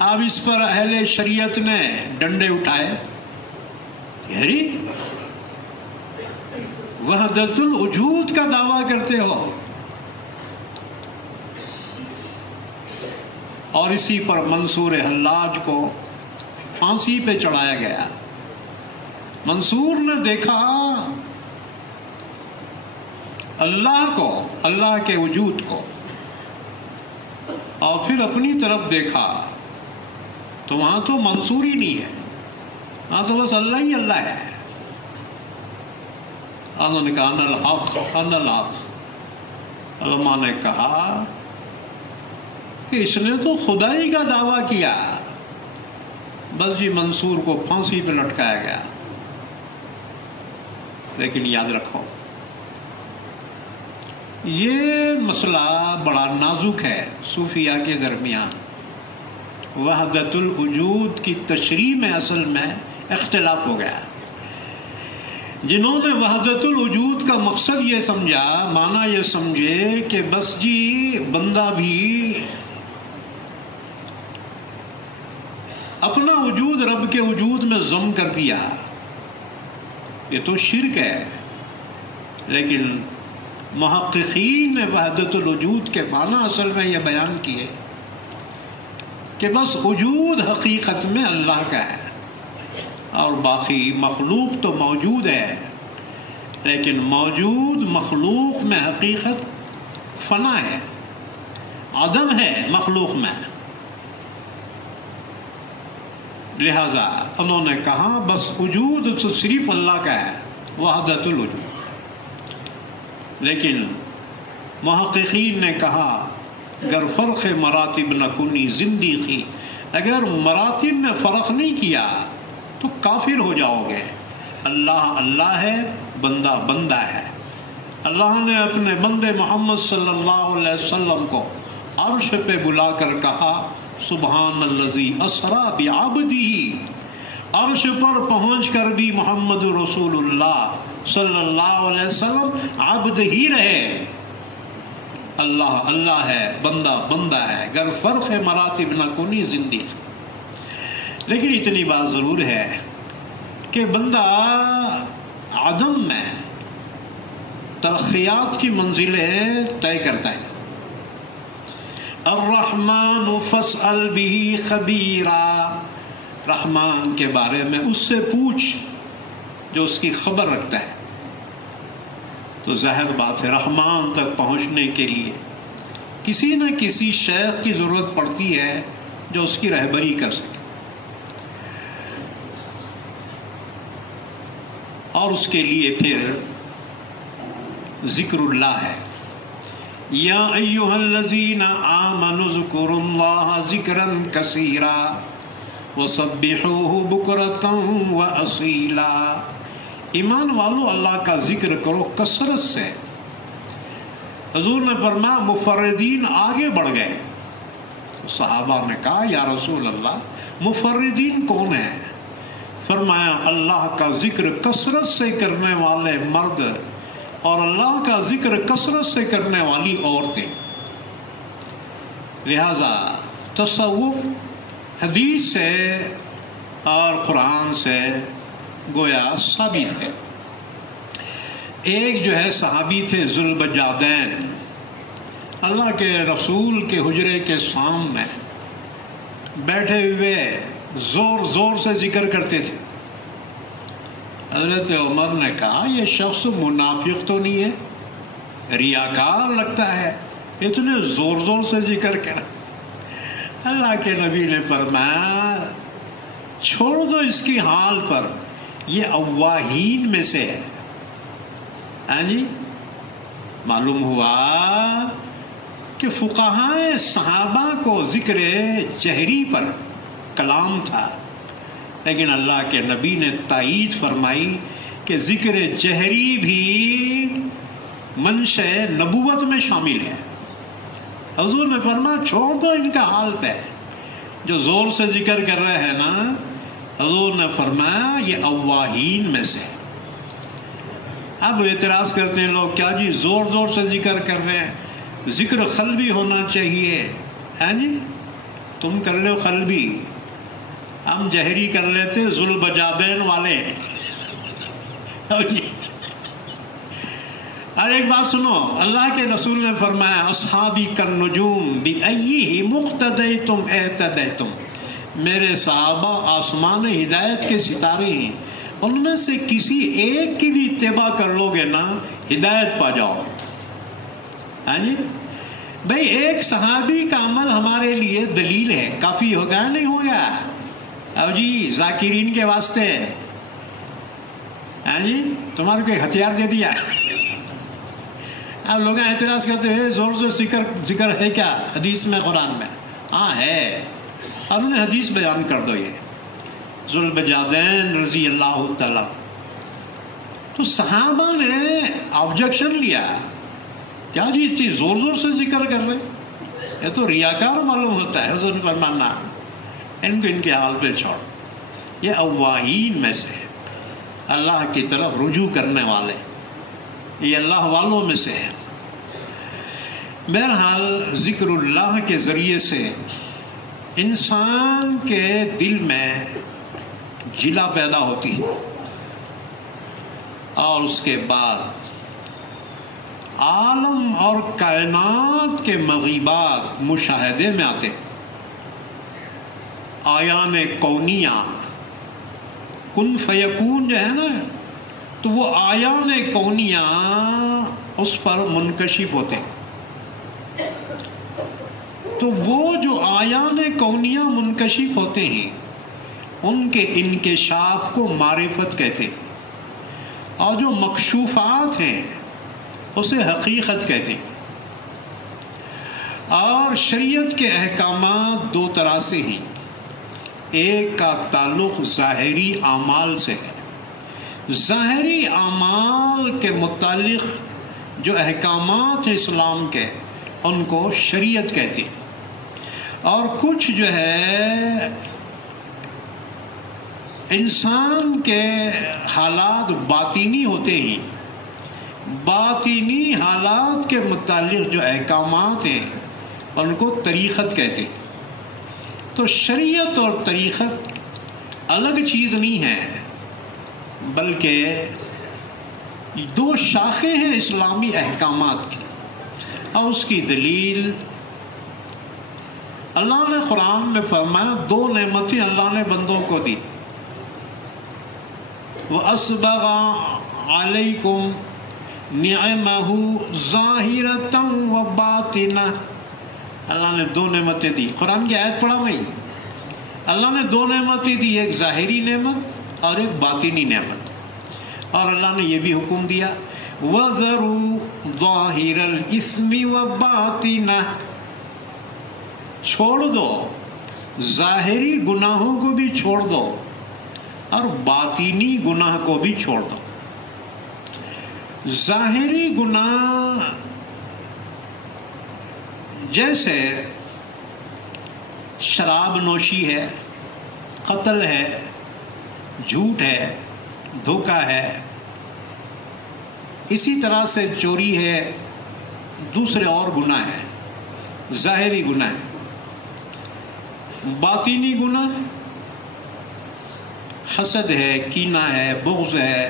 اب اس پر اہل شریعت نے ڈنڈے اٹھائے، یعنی وحدت الوجود کا دعویٰ کرتے ہو، اور اسی پر منصور حلاج کو پھانسی پہ چڑھایا گیا. منصور نے دیکھا اللہ کو، اللہ کے وجود کو، اور پھر اپنی طرف دیکھا تو وہاں تو منصور ہی نہیں ہے، وہاں تو بس اللہ ہی اللہ ہے. اللہ نے کہا انا الحق انا الحق. علماء نے کہا کہ اس نے تو خدائی کا دعویٰ کیا، بس جی منصور کو پھانسی پہ لٹکایا گیا. لیکن یاد رکھو یہ مسئلہ بڑا نازک ہے صوفیاء کے درمیان. وحدت الوجود کی تشریح میں اصل میں اختلاف ہو گیا. جنہوں نے وحدت الوجود کا مقصد یہ سمجھا، معنی یہ سمجھے کہ بس جی بندہ بھی اپنا وجود رب کے وجود میں ضم کر دیا، یہ تو شرک ہے. لیکن محققین نے وحدت الوجود کے معنی اصل میں یہ بیان کیے کہ بس وجود حقیقت میں اللہ کا ہے، اور باقی مخلوق تو موجود ہے، لیکن موجود مخلوق میں حقیقت فنا ہے، عدم ہے مخلوق میں. لہذا انہوں نے کہا بس وجود تو صرف اللہ کا ہے، وحدت الوجود. لیکن محققین نے کہا اگر فرق مراتب نہ کنی زندگی، اگر مراتب میں فرق نہیں کیا تو کافر ہو جاؤ گے. اللہ اللہ ہے، بندہ بندہ ہے. اللہ نے اپنے بندے محمد صلی اللہ علیہ وسلم کو عرش پہ بلا کر کہا سبحان الذی اسریٰ بعبدہ. عرش پر پہنچ کر بھی محمد رسول اللہ صلی اللہ علیہ وسلم عبد ہی رہے. اللہ اللہ ہے، بندہ بندہ ہے، گر فرق مراتب نہ کنی زندگی. لیکن اتنی بات ضرور ہے کہ بندہ عدم میں ترقیات کی منزلیں طے کرتا ہے. الرحمن فاسأل به خبیرا. رحمان کے بارے میں اس سے پوچھ جو اس کی خبر رکھتا ہے. تو ظاہر بات ہے رحمان تک پہنچنے کے لیے کسی نہ کسی شیخ کی ضرورت پڑتی ہے جو اس کی رہبری کر سکے، اور اس کے لیے پھر ذکر اللہ ہے. یا ایھا الذین آمنوا اذکروا اللہ ذکرا کثیرا وسبحوہ بکرۃ واصیلا. ایمان والو اللہ کا ذکر کرو کثرت سے. حضور نے فرمایا مفردین آگے بڑھ گئے. صحابہ نے کہا یا رسول اللہ مفردین کون ہیں؟ فرمایا اللہ کا ذکر کثرت سے کرنے والے مرد اور اللہ کا ذکر کثرت سے کرنے والی عورتیں. لہذا تصوف حدیث سے اور قرآن سے گویا ثابت ہے. ایک جو ہے صحابی تھے ذوالبجادین، اللہ کے رسول کے حجرے کے سامنے بیٹھے ہوئے زور زور سے ذکر کرتے تھے. حضرت عمر نے کہا یہ شخص منافق تو نہیں ہے، ریاکار لگتا ہے، اتنے زور زور سے ذکر کر. اللہ کے نبی نے فرمایا چھوڑ دو اس کی حال پر، یہ اواہین میں سے ہے. ہاں جی، معلوم ہوا کہ فقہائے صحابہ کو ذکر جہری پر کلام تھا، لیکن اللہ کے نبی نے تائید فرمائی کہ ذکر جہری بھی منشأ نبوت میں شامل ہے. حضور نے فرمایا چھوڑ دو ان کا حال پہ، جو زور سے ذکر کر رہے ہیں نا، حضور نے فرمایا یہ اواہین میں سے. اب اعتراض کرتے ہیں لوگ، کیا جی زور زور سے ذکر کر رہے ہیں، ذکر قلبی ہونا چاہیے. ہاں جی، تم کر لو قلبی، ہم جہری کر لیتے ذوالبجادین والے. اور ایک بات سنو، اللہ کے رسول نے فرمایا اصحابی کالنجوم بأیہم اقتدیتم اہتدیتم. میرے صحابہ آسمان ہدایت کے ستارے ہیں، ان میں سے کسی ایک کی بھی اتباع کر لو گے نا ہدایت پا جاؤ. ہاں جی بھئی، ایک صحابی کا عمل ہمارے لیے دلیل ہے، کافی ہوگا نہیں ہوگا؟ اب جی ذاکرین کے واسطے، ہاں جی تمہارے کو ایک ہتھیار دے دیا. اب لوگ اعتراض کرتے ہیں زور سے ذکر ہے کیا حدیث میں قرآن میں؟ ہاں ہے، اور انہیں حدیث بیان کر دو. یہ ذوالبجادین رضی اللہ تعالیٰ، تو صحابہ نے آبجیکشن لیا، کیا جی اتنی زور زور سے ذکر کر رہے، یہ تو ریاکار معلوم ہوتا ہے. حضور نے فرمایا ان کو ان کے حال پہ چھوڑ، یہ اواہین میں سے، اللہ کی طرف رجوع کرنے والے، یہ اللہ والوں میں سے ہے. بہرحال ذکر اللہ کے ذریعے سے انسان کے دل میں جلا پیدا ہوتی ہے، اور اس کے بعد عالم اور کائنات کے مغیبات مشاہدے میں آتے، آیان کونیہ، کن فیکون جو ہے نا، تو وہ آیان کونیہ اس پر منکشف ہوتے. تو وہ جو آیان کونیہ منکشف ہوتے ہیں ان کے انکشاف کو معرفت کہتے ہیں، اور جو مکشوفات ہیں اسے حقیقت کہتے ہیں. اور شریعت کے احکامات دو طرح سے ہیں، ایک کا تعلق ظاہری اعمال سے ہے. ظاہری اعمال کے متعلق جو احکامات ہیں اسلام کے، ان کو شریعت کہتی ہے. اور کچھ جو ہے انسان کے حالات باطینی ہوتے ہیں، باطینی حالات کے متعلق جو احکامات ہیں ان کو طریقت کہتے ہیں. تو شریعت اور طریقت الگ چیز نہیں ہے، بلکہ دو شاخیں ہیں اسلامی احکامات کی. اور اس کی دلیل اللہ نے قرآن میں فرمایا، دو نعمتیں اللہ نے بندوں کو دی. وَأَسْبَغَ عَلَيْكُمْ نِعَمَهُ ظَاهِرَةً وَبَاطِنَةً. اللہ نے دو نعمتیں دی. قرآن کی آیت پڑھا بھائی، اللہ نے دو نعمتیں دی، ایک ظاہری نعمت اور ایک باطنی نعمت. اور اللہ نے یہ بھی حکم دیا وَذَرُوا ظَاهِرَ الْإِثْمِ وَبَاطِنَهُ. چھوڑ دو، ظاہری گناہوں کو بھی چھوڑ دو اور باطنی گناہ کو بھی چھوڑ دو. ظاہری گناہ جیسے شراب نوشی ہے، قتل ہے، جھوٹ ہے، دھوکہ ہے، اسی طرح سے چوری ہے، دوسرے اور گناہ ہیں، ظاہری گناہ ہیں. باطنی گناہ حسد ہے، کینہ ہے، بغض ہے،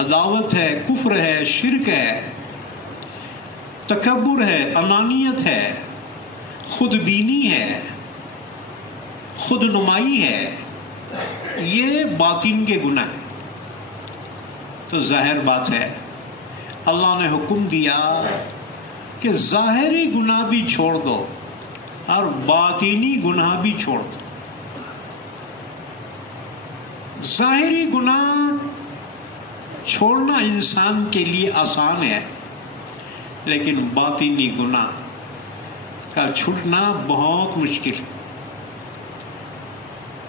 عداوت ہے، کفر ہے، شرک ہے، تکبر ہے، انانیت ہے، خود بینی ہے، خود نمائی ہے. یہ باطن کے گناہ ہیں. تو ظاہر بات ہے اللہ نے حکم دیا کہ ظاہری گناہ بھی چھوڑ دو اور باطنی گناہ بھی چھوڑ دو. ظاہری گناہ چھوڑنا انسان کے لیے آسان ہے، لیکن باطنی گناہ کا چھوٹنا بہت مشکل ہے۔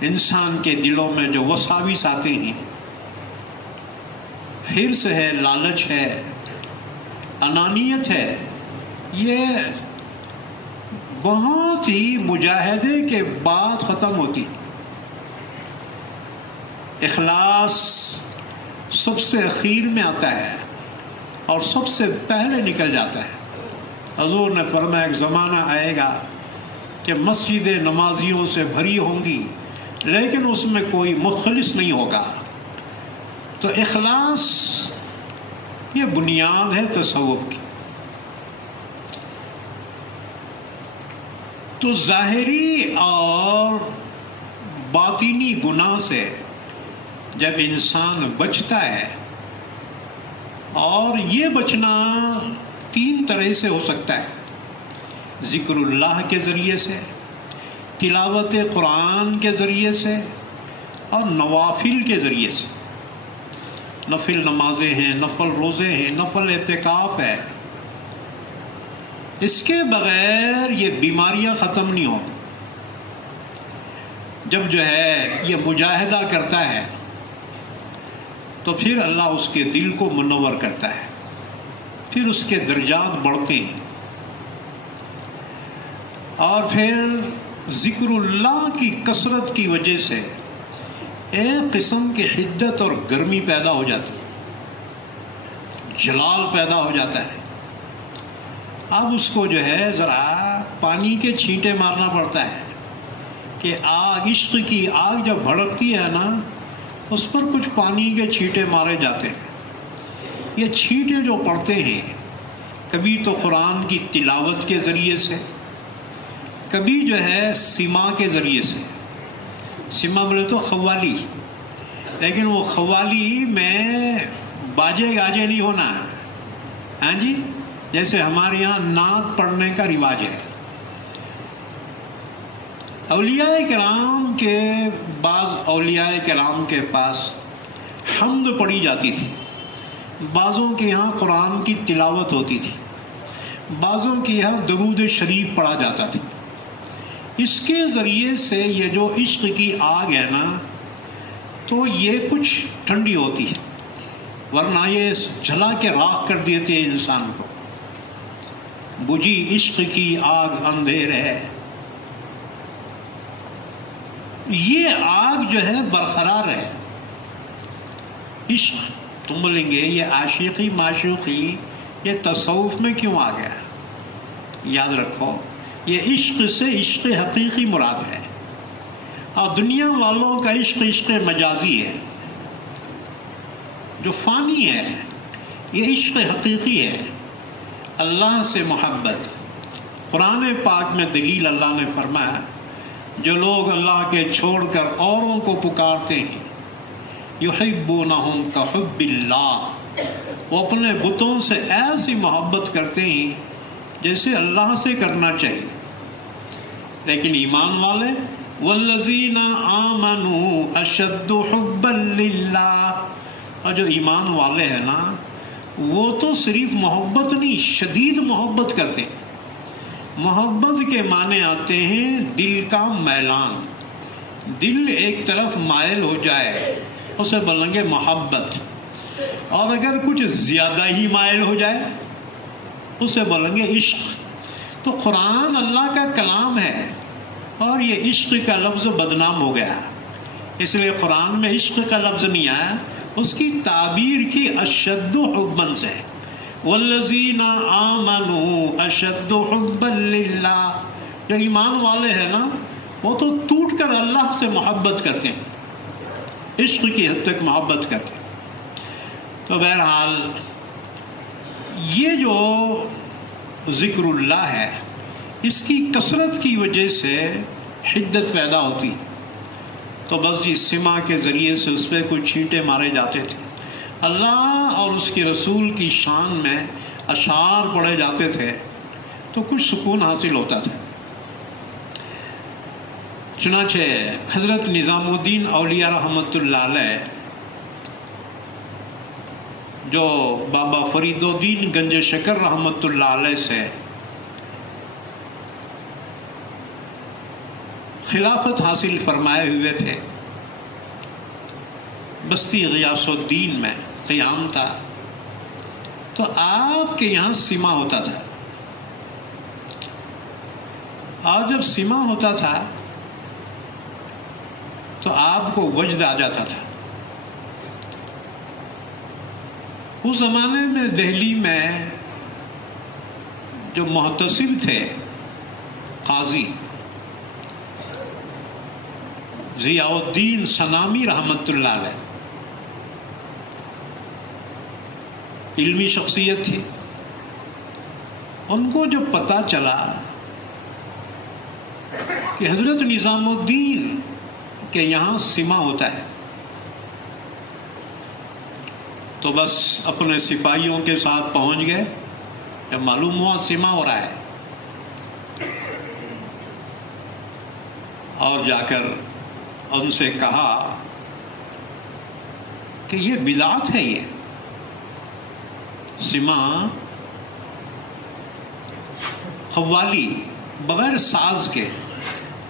انسان کے دلوں میں جو وساوس آتے ہیں، حرص ہے، لالچ ہے، انانیت ہے، یہ بہت ہی مجاہدے کے بعد ختم ہوتی۔ اخلاص سب سے اخیر میں آتا ہے اور سب سے پہلے نکل جاتا ہے۔ حضور نے فرمایا ایک زمانہ آئے گا کہ مسجدیں نمازیوں سے بھری ہوں گی، لیکن اس میں کوئی مخلص نہیں ہوگا۔ تو اخلاص یہ بنیاد ہے تصوف کی۔ تو ظاہری اور باطنی گناہ سے جب انسان بچتا ہے، اور یہ بچنا 3 طرح سے ہو سکتا ہے: ذکر اللہ کے ذریعے سے، تلاوت قرآن کے ذریعے سے، اور نوافل کے ذریعے سے۔ نفل نمازیں ہیں، نفل روزے ہیں، نفل اعتکاف ہے۔ اس کے بغیر یہ بیماریاں ختم نہیں ہوں۔ جب جو ہے یہ مجاہدہ کرتا ہے تو پھر اللہ اس کے دل کو منور کرتا ہے، پھر اس کے درجات بڑھتے ہیں، اور پھر ذکر اللہ کی کثرت کی وجہ سے ایک قسم کی حدت اور گرمی پیدا ہو جاتی، جلال پیدا ہو جاتا ہے۔ اب اس کو جو ہے ذرا پانی کے چھینٹے مارنا پڑتا ہے کہ آگ، عشق کی آگ جب بھڑکتی ہے نا، اس پر کچھ پانی کے چھینٹے مارے جاتے ہیں۔ یہ چھینٹے جو پڑتے ہیں، کبھی تو قرآن کی تلاوت کے ذریعے سے، کبھی جو ہے سما کے ذریعے سے۔ سما بولے تو قوالی، لیکن وہ قوالی میں باجے گاجے نہیں ہونا، ہاں جی، جیسے ہمارے یہاں نعت پڑھنے کا رواج ہے۔ اولیاء کرام کے، بعض اولیاء کرام کے پاس حمد پڑھی جاتی تھی، بعضوں کے یہاں قرآن کی تلاوت ہوتی تھی، بعضوں کے یہاں درود شریف پڑھا جاتا تھا۔ اس کے ذریعے سے یہ جو عشق کی آگ ہے نا، تو یہ کچھ ٹھنڈی ہوتی ہے، ورنہ یہ جلا کے راکھ کر دیتے ہیں انسان کو۔ بجھی عشق کی آگ اندھیر ہے، یہ آگ جو ہے برقرار ہے۔ عشق تم بولیں گے یہ عاشقی معشوقی یہ تصوف میں کیوں آ گیا؟ یاد رکھو، یہ عشق سے عشق حقیقی مراد ہے، اور دنیا والوں کا عشق عشق مجازی ہے جو فانی ہے۔ یہ عشق حقیقی ہے، اللہ سے محبت۔ قرآن پاک میں دلیل اللہ نے فرمایا، جو لوگ اللہ کے چھوڑ کر اوروں کو پکارتے ہیں، یحبونہم کحب اللہ، وہ اپنے بتوں سے ایسی محبت کرتے ہیں جیسے اللہ سے کرنا چاہیے۔ لیکن ایمان والے، والذین آمنوا اشد حبا للہ، اور جو ایمان والے ہیں نا، وہ تو صرف محبت نہیں، شدید محبت کرتے ہیں۔ محبت کے معنی آتے ہیں دل کا میلان، دل ایک طرف مائل ہو جائے اسے بولیں گے محبت، اور اگر کچھ زیادہ ہی مائل ہو جائے اسے بولیں گے عشق۔ تو قرآن اللہ کا کلام ہے، اور یہ عشق کا لفظ بدنام ہو گیا، اس لیے قرآن میں عشق کا لفظ نہیں آیا، اس کی تعبیر کی اشد حبا سے، والذین آمنوا اشد حبا للہ۔ جو ایمان والے ہیں نا، وہ تو ٹوٹ کر اللہ سے محبت کرتے ہیں، عشق کی حد تک محبت کرتے ہیں۔ تو بہرحال یہ جو ذکر اللہ ہے، اس کی کثرت کی وجہ سے حدت پیدا ہوتی، تو بس جی سما کے ذریعے سے اس پہ کچھ چھینٹے مارے جاتے تھے، اللہ اور اس کے رسول کی شان میں اشعار پڑھے جاتے تھے، تو کچھ سکون حاصل ہوتا تھا۔ چنانچہ حضرت نظام الدین اولیاء رحمۃ اللہ علیہ جو بابا فرید الدین گنج شکر رحمۃ اللہ علیہ سے خلافت حاصل فرمائے ہوئے تھے، بستی غیاث الدین میں قیام تھا، تو آپ کے یہاں سما ہوتا تھا، اور جب سما ہوتا تھا تو آپ کو وجد آ جاتا تھا۔ اس زمانے میں دہلی میں جو محتسب تھے قاضی ضیاء الدین سنامی رحمۃ اللہ علیہ، علمی شخصیت تھی، ان کو جب پتہ چلا کہ حضرت نظام الدین کے یہاں سما ہوتا ہے، تو بس اپنے سپاہیوں کے ساتھ پہنچ گئے۔ جب معلوم ہوا سما ہو رہا ہے، اور جا کر ان سے کہا کہ یہ بدعت ہے، یہ سما قوالی بغیر ساز کے،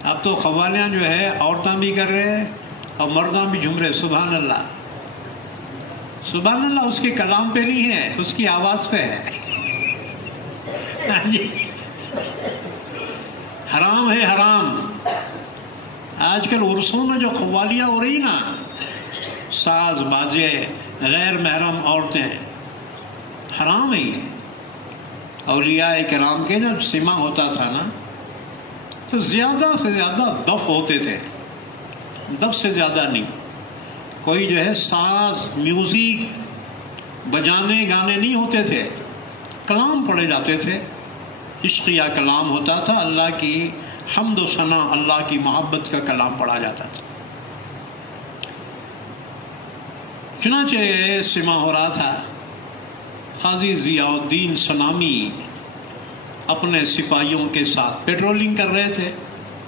اب تو قوالیاں جو ہے عورتیں بھی کر رہے ہیں اور مرداں بھی جھوم رہے، سبحان اللہ سبحان اللہ، اس کے کلام پہ نہیں ہے، اس کی آواز پہ ہے۔ جی حرام ہے، حرام۔ آج کل عرسوں میں جو قوالیاں ہو رہی نا، ساز باجے، غیر محرم عورتیں، حرام ہے یہ۔ اولیاء کرام کے جب سما ہوتا تھا نا، تو زیادہ سے زیادہ دف ہوتے تھے، دف سے زیادہ نہیں۔ کوئی جو ہے ساز میوزک بجانے گانے نہیں ہوتے تھے، کلام پڑھے جاتے تھے، عشقیہ کلام ہوتا تھا، اللہ کی حمد و ثنا، اللہ کی محبت کا کلام پڑھا جاتا تھا۔ چنانچہ سما ہو رہا تھا، قاضی ضیاء الدین سنامی اپنے سپاہیوں کے ساتھ پیٹرولنگ کر رہے تھے،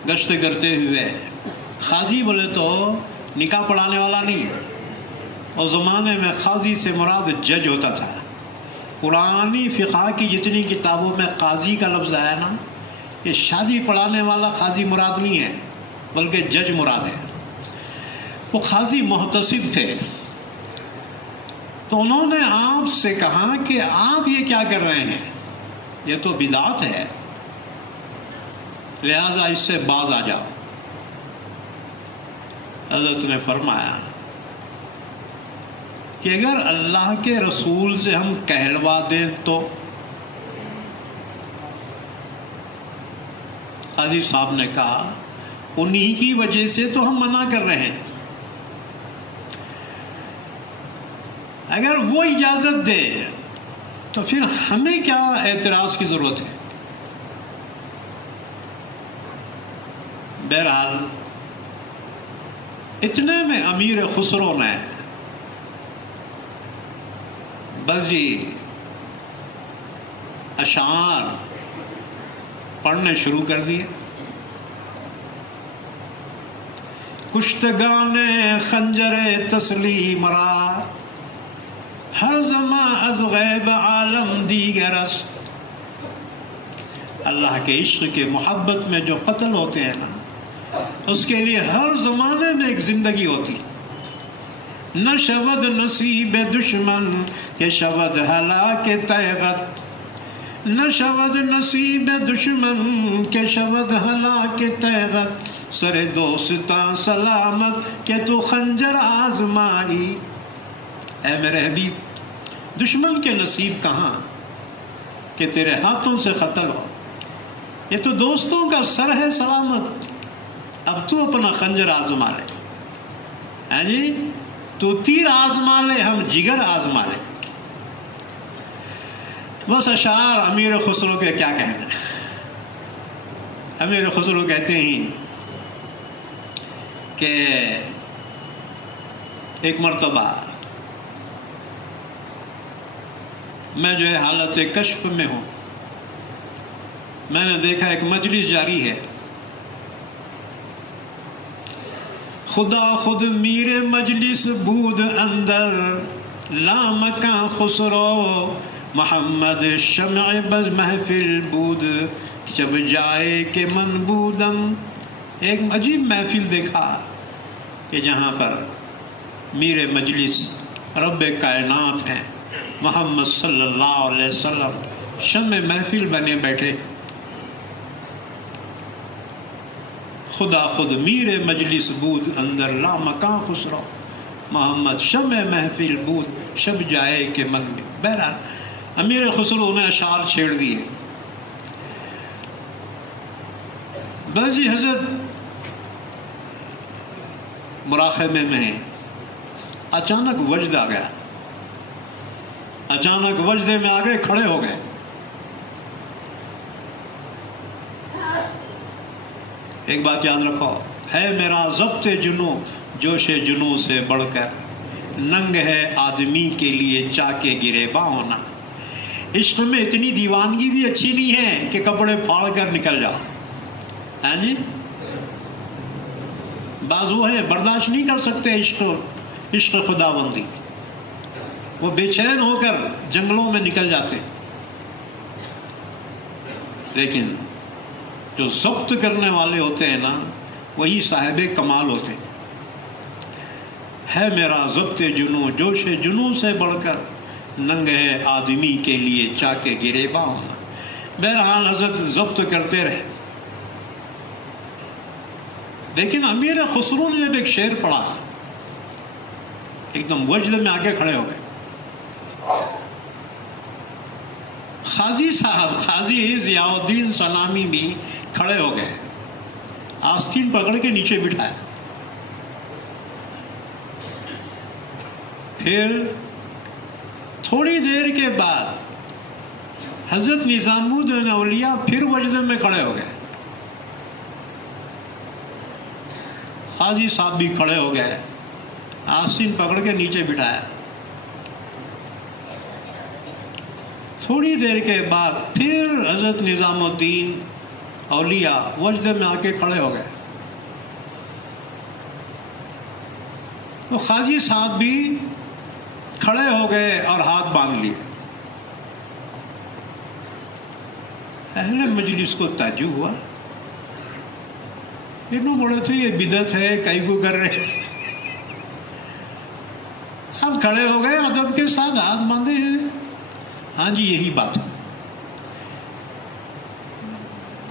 گشت کرتے ہوئے۔ قاضی بولے تو نکاح پڑھانے والا نہیں، اور زمانے میں قاضی سے مراد جج ہوتا تھا۔ قرآنی فقہ کی جتنی کتابوں میں قاضی کا لفظ آیا نا، یہ شادی پڑھانے والا قاضی مراد نہیں ہے، بلکہ جج مراد ہے۔ وہ قاضی محتسب تھے، تو انہوں نے آپ سے کہا کہ آپ یہ کیا کر رہے ہیں، یہ تو بدعت ہے، لہذا اس سے باز آ جاؤ۔ حضرت نے فرمایا کہ اگر اللہ کے رسول سے ہم کہلوا دیں تو؟ قاضی صاحب نے کہا انہی کی وجہ سے تو ہم منع کر رہے ہیں، اگر وہ اجازت دے تو پھر ہمیں کیا اعتراض کی ضرورت ہے۔ بہرحال اتنے میں امیر خسرو نے بس جی اشعار پڑھنے شروع کر دیے۔ کشتگان خنجر تسلیم را، ہر زمان از غیب عالم دیگرس۔ اللہ کے عشق کے محبت میں جو قتل ہوتے ہیں نا، اس کے لیے ہر زمانے میں ایک زندگی ہوتی۔ نہ شود نصیب دشمن کہ شود ہلاک تیغت، نہ شود نصیب دشمن کہ شود ہلاک تیغت، سر دوستاں سلامت کہ تو خنجر آزمائی۔ اے میرے حبیب، دشمن کے نصیب کہاں کہ تیرے ہاتھوں سے قتل ہو، یہ تو دوستوں کا سر ہے سلامت، اب تو اپنا خنجر آزما لے، ہاں جی، تو تیر آزما لے، ہم جگر آزما لے۔ بس اشعار امیر خسرو کے کیا کہنا ہے۔ امیر خسرو کہتے ہیں کہ ایک مرتبہ میں جو ہے حالت کشف میں ہوں، میں نے دیکھا ایک مجلس جاری ہے، خدا خود میر مجلس بود اندر لامکاں خسرو محمد شمع بز محفل بود جب جائے کہ من بودم. ایک عجیب محفل دیکھا کہ جہاں پر میر مجلس رب کائنات ہیں محمد صلی اللہ علیہ وسلم شمع محفل بنے بیٹھے. خدا خود میر مجلس بود اندر لامکاں خسرو محمد شمع محفل بود شب جائے کہ من میں. بہرحال امیر خسرو نے اشعار چھیڑ دیے. بس جی حضرت مراقبے میں اچانک وجد آ گیا. اچانک وجدے میں آ گئے, کھڑے ہو گئے. ایک بات یاد رکھو, ہے میرا ضبط جنوں جوش جنوں سے بڑھ کر, ننگ ہے آدمی کے لیے چاکے گریباں ہونا. عشق میں اتنی دیوانگی بھی اچھی نہیں ہے کہ کپڑے پھاڑ کر نکل جاؤ. ہاں جی, بعض وہ ہے برداشت نہیں کر سکتے عشق خدا بندی, وہ بے چین ہو کر جنگلوں میں نکل جاتے. لیکن جو ضبط کرنے والے ہوتے ہیں نا, وہی صاحب کمال ہوتے ہیں. ہے میرا ضبط جنوں جوش جنوں سے بڑھ کر, ننگ ہے آدمی کے لیے چاکے گریباں ہونا. بہرحال حضرت ضبط کرتے رہے. لیکن امیر خسرو نے جب ایک شعر پڑھا, ایک دم وجد میں آگے کھڑے ہو گئے. قاضی صاحب, قاضی ضیاء الدین سلامی بھی کھڑے ہو گئے, آستین پکڑ کے نیچے بٹھایا. پھر تھوڑی دیر کے بعد حضرت نظام الدین اولیاء پھر وجدے میں کھڑے ہو گئے. قاضی صاحب بھی کھڑے ہو گئے, آستین پکڑ کے نیچے بٹھایا. تھوڑی دیر کے بعد پھر حضرت نظام الدین اولیاء وجدے میں آ کے کھڑے ہو گئے. تو قاضی صاحب بھی کھڑے ہو گئے اور ہاتھ باندھ لیے. اہل مجلس کو تعجب ہوا, اتنے بڑے تھے, یہ بدعت ہے, کئی کو کر رہے. اب کھڑے ہو گئے, ادب کے ساتھ ہاتھ باندھے ہیں. ہاں جی, یہی بات ہے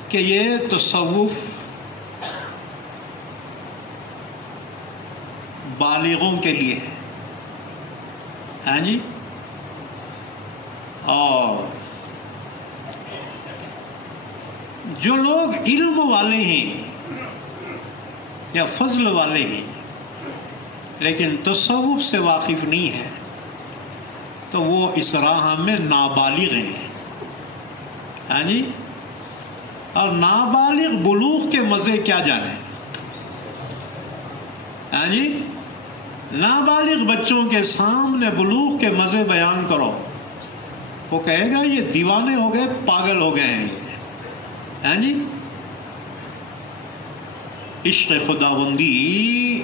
کہ یہ تصوف بالغوں کے لیے ہے. ہاں جی, اور جو لوگ علم والے ہیں یا فضل والے ہیں لیکن تصوف سے واقف نہیں ہے, تو وہ اس راہ میں نابالغ ہیں. ہاں جی, اور نابالغ بلوغ کے مزے کیا جانے. ہاں جی, نابالغ بچوں کے سامنے بلوغ کے مزے بیان کرو, وہ کہے گا یہ دیوانے ہو گئے, پاگل ہو گئے ہیں. ہاں جی, عشق خداوندی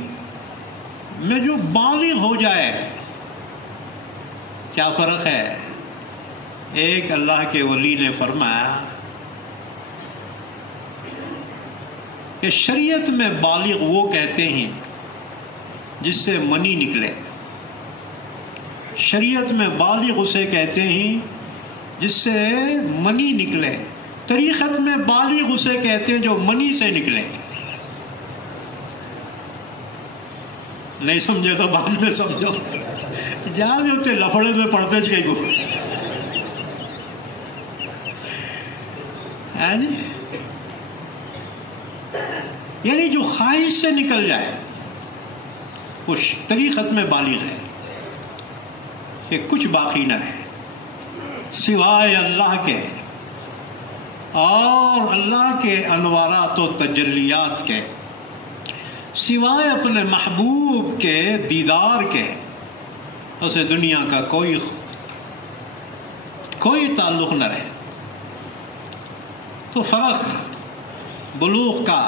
میں جو بالغ ہو جائے, کیا فرق ہے. ایک اللہ کے ولی نے فرمایا کہ شریعت میں بالغ وہ کہتے ہیں جس سے منی نکلے. شریعت میں بالغ اسے کہتے ہیں جس سے منی نکلے. طریقت میں بالغ اسے کہتے ہیں جو منی سے نکلے. نہیں سمجھے تو بعد میں سمجھو, جان جو تھے لفڑے میں پڑھتے گئی کو. یعنی جو خواہش سے نکل جائے وہ طریقت میں بالغ ہے کہ کچھ باقی نہ رہے سوائے اللہ کے اور اللہ کے انوارات و تجلیات کے, سوائے اپنے محبوب کے دیدار کے اسے دنیا کا کوئی تعلق نہ رہے. تو فرق بلوغ کا,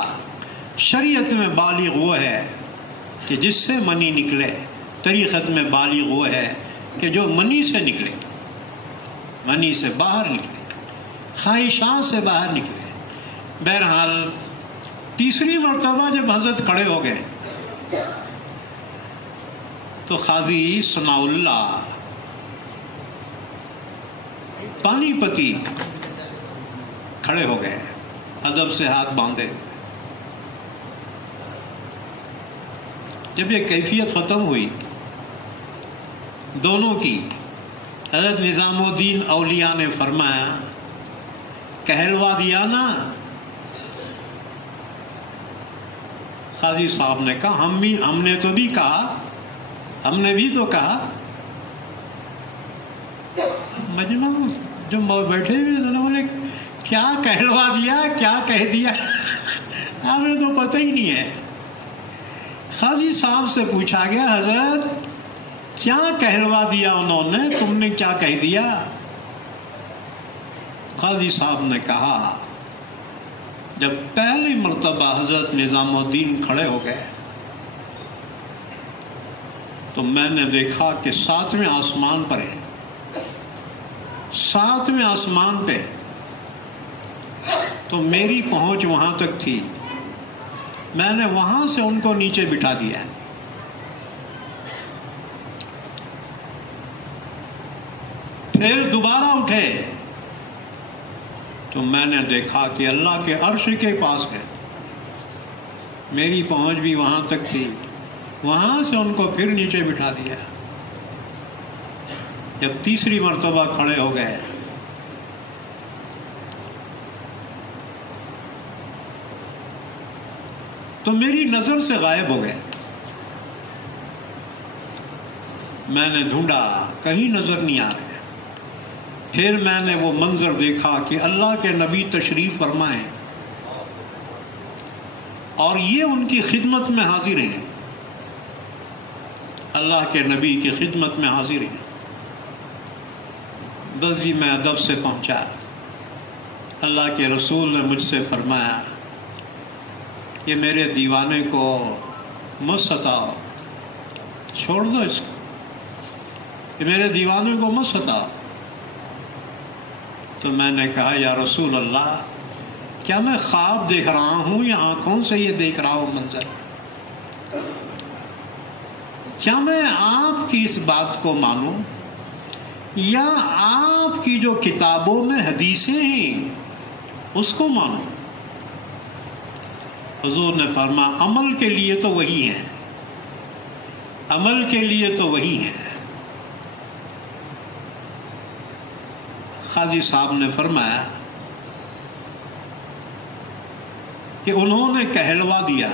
شریعت میں بالغ وہ ہے کہ جس سے منی نکلے، طریقت میں بالغ وہ ہے کہ جو منی سے نکلے، منی سے باہر نکلے، خواہشات سے باہر نکلے۔ بہرحال تیسری مرتبہ جب حضرت کھڑے ہو گئے تو قاضی ثناء اللہ پانی پتی کھڑے ہو گئے، ادب سے ہاتھ باندھے۔ جب یہ کیفیت ختم ہوئی دونوں کی، حضرت نظام الدین اولیاء نے فرمایا کہلوا دیا نا؟ قاضی صاحب نے کہا ہم نے تو بھی کہا، ہم نے بھی تو کہا۔ مجمع جو بیٹھے ہوئے انہوں نے بولے کیا کہلوا دیا، کیا کہہ دیا، ہمیں تو پتہ ہی نہیں ہے۔ قاضی صاحب سے پوچھا گیا حضرت کیا کہلوا دیا انہوں نے، تم نے کیا کہہ دیا؟ قاضی صاحب نے کہا جب پہلی مرتبہ حضرت نظام الدین کھڑے ہو گئے تو میں نے دیکھا کہ 7ویں آسمان پر ہے، 7ویں آسمان پہ، تو میری پہنچ وہاں تک تھی، میں نے وہاں سے ان کو نیچے بٹھا دیا۔ پھر دوبارہ اٹھے تو میں نے دیکھا کہ اللہ کے عرش کے پاس ہے، میری پہنچ بھی وہاں تک تھی، وہاں سے ان کو پھر نیچے بٹھا دیا۔ جب تیسری مرتبہ کھڑے ہو گئے تو میری نظر سے غائب ہو گئے، میں نے ڈھونڈا کہیں نظر نہیں آ رہے۔ پھر میں نے وہ منظر دیکھا کہ اللہ کے نبی تشریف فرمائے اور یہ ان کی خدمت میں حاضر ہیں، اللہ کے نبی کی خدمت میں حاضر ہیں۔ بس جی میں ادب سے پہنچا، اللہ کے رسول نے مجھ سے فرمایا کہ میرے دیوانے کو مت ستاؤ، چھوڑ دو اس کو، کہ میرے دیوانے کو مت ستاؤ۔ تو میں نے کہا یا رسول اللہ کیا میں خواب دیکھ رہا ہوں یا آنکھوں سے یہ دیکھ رہا ہوں منظر؟ کیا میں آپ کی اس بات کو مانوں یا آپ کی جو کتابوں میں حدیثیں ہیں اس کو مانوں؟ حضور نے فرمایا عمل کے لیے تو وہی ہے، عمل کے لیے تو وہی ہے۔ قاضی صاحب نے فرمایا کہ انہوں نے کہلوا دیا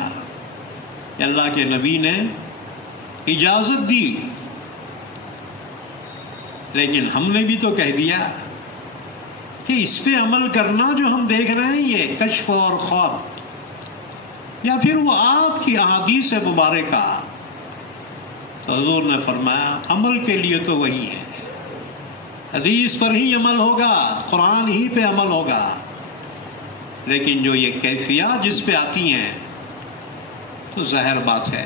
کہ اللہ کے نبی نے اجازت دی، لیکن ہم نے بھی تو کہہ دیا کہ اس پہ عمل کرنا جو ہم دیکھ رہے ہیں یہ کشف اور خواب یا پھر وہ آپ کی احادیث مبارکہ۔ تو حضور نے فرمایا عمل کے لیے تو وہی ہے، حدیث پر ہی عمل ہوگا، قرآن ہی پہ عمل ہوگا، لیکن جو یہ کیفیات جس پہ آتی ہیں تو ظاہر بات ہے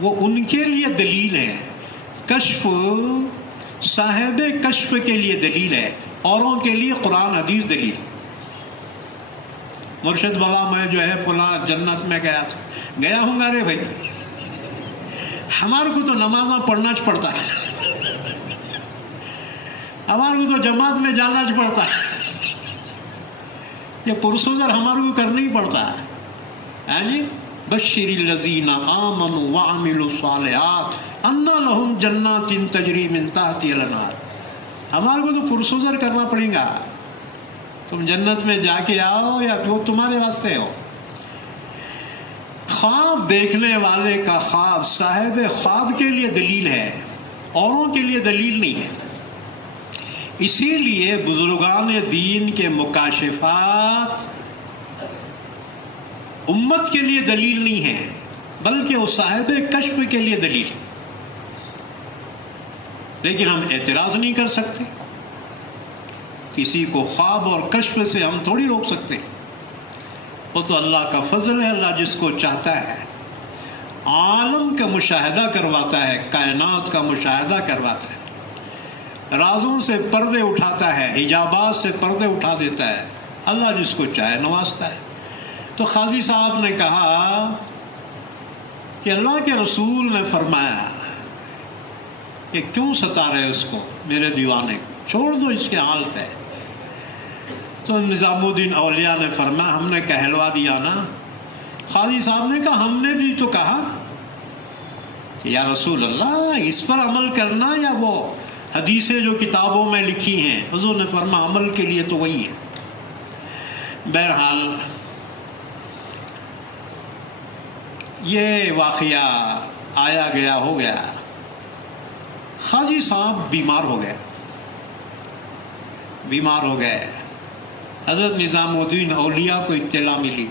وہ ان کے لیے دلیل ہے۔ کشف صاحب کشف کے لیے دلیل ہے، اوروں کے لیے قرآن حدیث دلیل۔ مرشد والا میں جو ہے فلاں جنت میں گیا تھا، گیا ہوں گا رے بھائی، ہمارے کو تو نمازاں پڑھنا چ پڑتا ہے، ہمارے کو تو جماعت میں جانا چ پڑتا ہے، یہ پرسوزر ہمارے کو کرنا ہی پڑتا ہے۔ جی بشر الذین آمنوا وعملوا الصالحات ان لہم جنات تجری من تحتها الانہار۔ ہمارے کو تو پرسوزر کرنا پڑے گا، تم جنت میں جا کے آؤ یا وہ تمہارے واسطے ہو۔ خواب دیکھنے والے کا خواب صاحب خواب کے لیے دلیل ہے، اوروں کے لیے دلیل نہیں ہے۔ اسی لیے بزرگان دین کے مکاشفات امت کے لیے دلیل نہیں ہے، بلکہ وہ صاحب کشف کے لیے دلیل۔ لیکن ہم اعتراض نہیں کر سکتے، کسی کو خواب اور کشف سے ہم تھوڑی روک سکتے، وہ تو اللہ کا فضل ہے، اللہ جس کو چاہتا ہے عالم کا مشاہدہ کرواتا ہے، کائنات کا مشاہدہ کرواتا ہے، رازوں سے پردے اٹھاتا ہے، حجابات سے پردے اٹھا دیتا ہے، اللہ جس کو چاہے نوازتا ہے۔ تو قاضی صاحب نے کہا کہ اللہ کے رسول نے فرمایا کہ کیوں ستا رہے اس کو، میرے دیوانے کو، چھوڑ دو اس کے حال پہ۔ تو نظام الدین اولیاء نے فرمایا ہم نے کہلوا دیا نا۔ قاضی صاحب نے کہا ہم نے بھی تو کہا کہ یا رسول اللہ اس پر عمل کرنا یا وہ حدیثیں جو کتابوں میں لکھی ہیں؟ حضور نے فرمایا عمل کے لیے تو وہی ہے۔ بہرحال یہ واقعہ آیا گیا ہو گیا، قاضی صاحب بیمار ہو گئے۔ حضرت نظام الدین اولیاء کو اطلاع ملی۔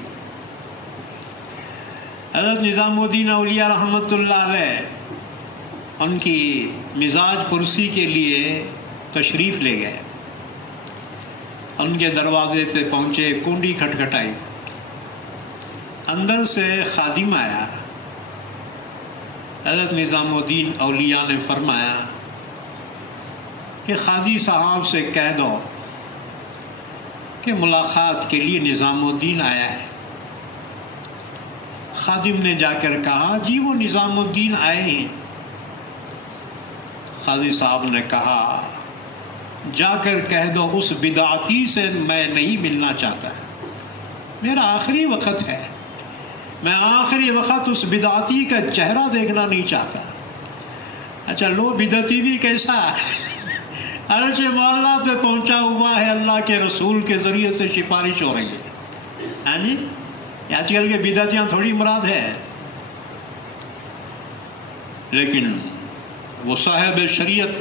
حضرت نظام الدین اولیاء رحمۃ اللہ علیہ ان کی مزاج پرسی کے لیے تشریف لے گئے، ان کے دروازے پہ پہنچے، کنڈی کھٹکھٹائی، اندر سے خادم آیا۔ حضرت نظام الدین اولیاء نے فرمایا کہ قاضی صاحب سے کہہ دو کہ ملاقات کے لیے نظام الدین آیا ہے۔ خادم نے جا کر کہا جی وہ نظام الدین آئے ہیں۔ قاضی صاحب نے کہا جا کر کہہ دو اس بدعتی سے میں نہیں ملنا چاہتا، میرا آخری وقت ہے، میں آخری وقت اس بدعتی کا چہرہ دیکھنا نہیں چاہتا۔ اچھا لو بدعتی بھی کیسا عرش مولا پہ پہنچا ہوا ہے، اللہ کے رسول کے ذریعے سے سفارش ہو رہی ہے۔ ہاں جی آج کل کے بدعتیاں تھوڑی مراد ہے، لیکن وہ صاحب شریعت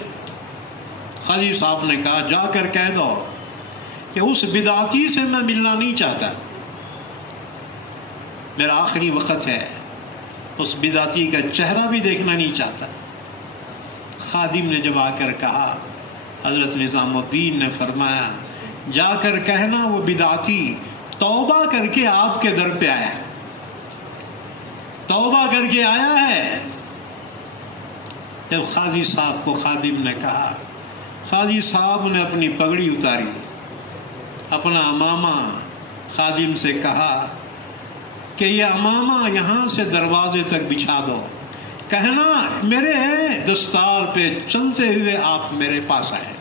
قاضی صاحب نے کہا جا کر کہہ دو کہ اس بدعتی سے میں ملنا نہیں چاہتا، میرا آخری وقت ہے، اس بدعتی کا چہرہ بھی دیکھنا نہیں چاہتا۔ خادم نے جب آ کر کہا، حضرت نظام الدین نے فرمایا جا کر کہنا وہ بدعتی توبہ کر کے آپ کے در پہ آیا، توبہ کر کے آیا ہے۔ جب قاضی صاحب کو خادم نے کہا، قاضی صاحب نے اپنی پگڑی اتاری، اپنا امامہ خادم سے کہا کہ یہ امامہ یہاں سے دروازے تک بچھا دو، کہنا میرے دستار پہ چلتے ہوئے آپ میرے پاس آئے۔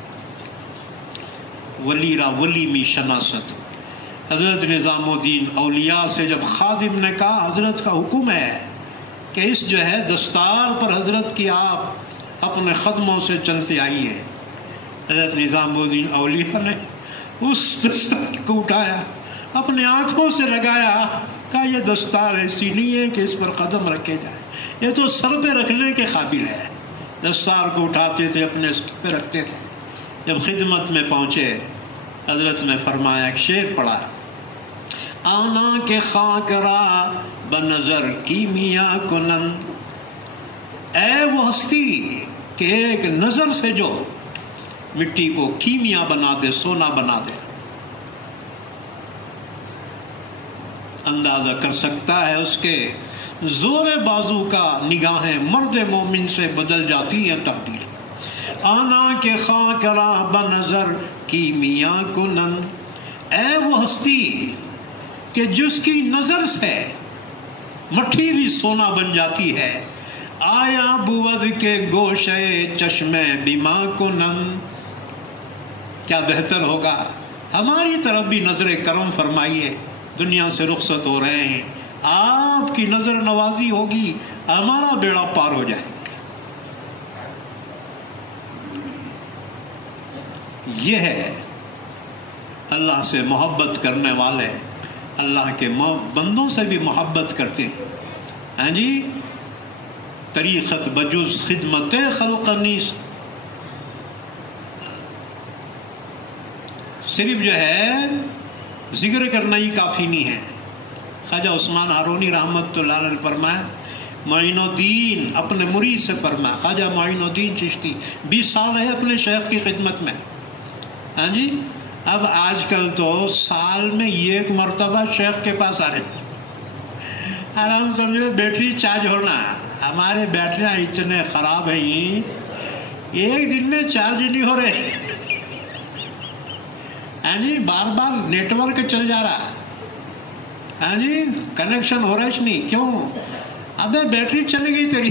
ولی را ولی می شناست، حضرت نظام الدین اولیاء سے جب خادم نے کہا حضرت کا حکم ہے کہ اس جو ہے دستار پر حضرت کی آپ اپنے قدموں سے چلتے آئیے، حضرت نظام الدین اولیاء نے اس دستار کو اٹھایا، اپنے آنکھوں سے لگایا، کہا یہ دستار ایسی نہیں ہے کہ اس پر قدم رکھے جائے، یہ تو سر پہ رکھنے کے قابل ہے۔ دستار کو اٹھاتے تھے، اپنے سر پہ رکھتے تھے۔ جب خدمت میں پہنچے حضرت نے فرمایا، ایک شعر پڑھا، آنا کے خاک را بنظر کیمیا کنند، اے وہ ہستی کہ ایک نظر سے جو مٹی کو کیمیا بنا دے، سونا بنا دے۔ اندازہ کر سکتا ہے اس کے زور بازو کا، نگاہیں مرد مومن سے بدل جاتی ہیں تبدیل۔ آنا کے خاک را بنظر کیمیا کنند، اے وہ ہستی کہ جس کی نظر سے مٹی بھی سونا بن جاتی ہے، آیا بود کے گوشے چشمے بیما کنند۔ کیا بہتر ہوگا ہماری طرف بھی نظر کرم فرمائیے، دنیا سے رخصت ہو رہے ہیں، آپ کی نظر نوازی ہوگی، ہمارا بیڑا پار ہو جائے۔ یہ ہے اللہ سے محبت کرنے والے، اللہ کے بندوں سے بھی محبت کرتے ہیں۔ ہاں جی طریقت بجز خدمت خلق نیست، صرف جو ہے ذکر کرنا ہی کافی نہیں ہے۔ خواجہ عثمان ہارونی رحمۃ اللہ علیہ نے فرمایا، معین الدین اپنے مرید سے فرمایا، خواجہ معین الدین چشتی 20 سال رہے اپنے شیخ کی خدمت میں۔ ہاں جی اب آج کل تو سال میں ایک مرتبہ شیخ کے پاس آ رہے، اور ہم سمجھ رہے بیٹری چارج ہونا. ہمارے بیٹریاں اتنے خراب ہیں ایک دن میں چارج نہیں ہو رہے. ہاں جی بار بار نیٹ ورک چل جا رہا. ہاں جی کنیکشن ہو رہا ہے نہیں. کیوں؟ ابے بیٹری چلی گئی تیری.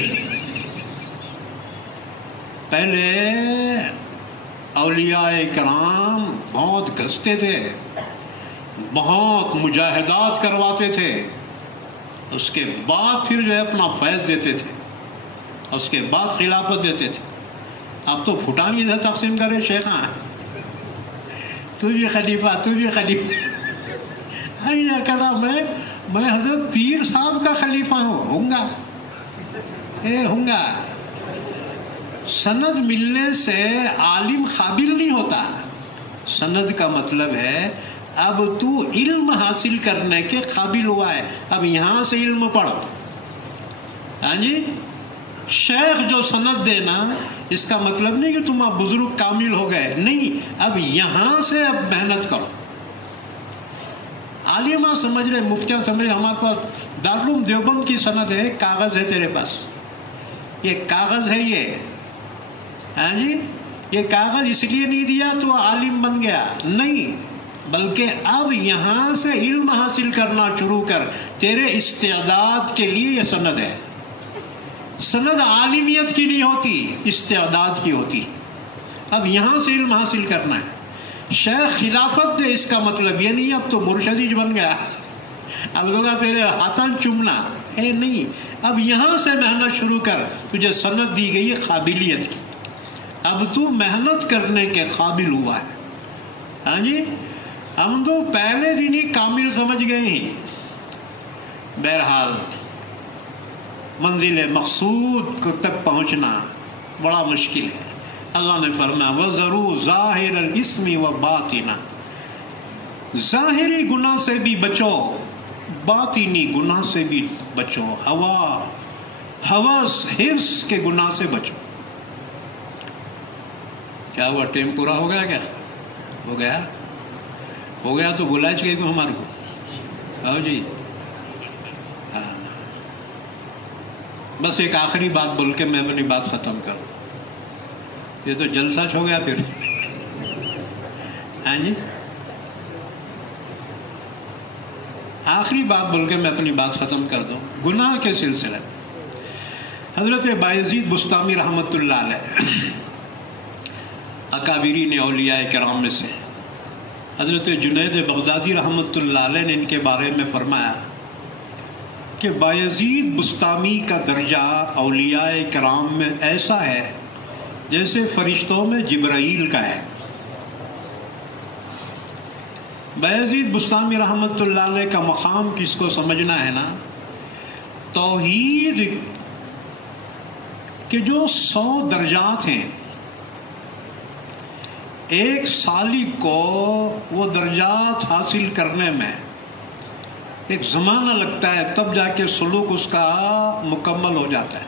پہلے اولیاء کرام بہت گھستے تھے، بہت مجاہدات کرواتے تھے، اس کے بعد پھر جو ہے اپنا فیض دیتے تھے، اس کے بعد خلافت دیتے تھے. اب تو پھٹانی سے تقسیم کرے شیخاں، تو بھی خلیفہ تو بھی خلیفہ. یہ کہنا میں حضرت پیر صاحب کا خلیفہ ہوں گا. سند ملنے سے عالم قابل نہیں ہوتا. سند کا مطلب ہے اب تو علم حاصل کرنے کے قابل ہوا ہے، اب یہاں سے علم پڑھ. ہاں جی شیخ جو سند دینا اس کا مطلب نہیں کہ تم اب بزرگ کامل ہو گئے، نہیں، اب یہاں سے اب محنت کرو. عالمہ سمجھ رہے، مفتیاں سمجھ رہے. ہمارے پاس دارالعلوم دیوبند کی سند ہے، کاغذ ہے تیرے پاس، یہ کاغذ ہے یہ. ہاں جی یہ کاغذ اس لیے نہیں دیا تو عالم بن گیا، نہیں، بلکہ اب یہاں سے علم حاصل کرنا شروع کر. تیرے استعداد کے لیے یہ سند ہے. سند عالمیت کی نہیں ہوتی، استعداد کی ہوتی. اب یہاں سے علم حاصل کرنا ہے. شیخ خلافت دے اس کا مطلب یہ نہیں اب تو مرشدی بن گیا، اب لوگا تیرے ہاتھاں چومنا ہے، نہیں، اب یہاں سے محنت شروع کر. تجھے سند دی گئی ہے قابلیت کی، اب تو محنت کرنے کے قابل ہوا ہے. ہاں جی ہم تو پہلے دن ہی کامل سمجھ گئے ہیں. بہرحال منزل مقصود کو تک پہنچنا بڑا مشکل ہے. اللہ نے فرمایا وَذَرُوا ظَاهِرَ الْإِثْمِ وَبَاطِنَهُ، ظاہری گناہ سے بھی بچو، باطنی گناہ سے بھی بچو. ہوس حرص کے گناہ سے بچو. کیا ہوا؟ ٹائم پورا ہو گیا؟ کیا ہو گیا تو بلاج گئی کو ہمارے کو. آؤ جی ہاں بس ایک آخری بات بول کے میں اپنی بات ختم کروں. یہ تو جلسہ ہو گیا پھر. ہاں جی آخری بات بول کے میں اپنی بات ختم کر دوں. گناہ کے سلسلے حضرت بایزید بسطامی رحمۃ اللہ علیہ اکابرین اولیاء کرام میں سے، حضرت جنید بغدادی رحمۃ اللہ علیہ نے ان کے بارے میں فرمایا کہ بایزید بسطامی کا درجہ اولیاء کرام میں ایسا ہے جیسے فرشتوں میں جبرائیل کا ہے. بایزید بسطامی رحمۃ اللہ علیہ کا مقام کس کو سمجھنا ہے نا، توحید کے جو 100 درجات ہیں، ایک سالک کو وہ درجات حاصل کرنے میں ایک زمانہ لگتا ہے، تب جا کے سلوک اس کا مکمل ہو جاتا ہے.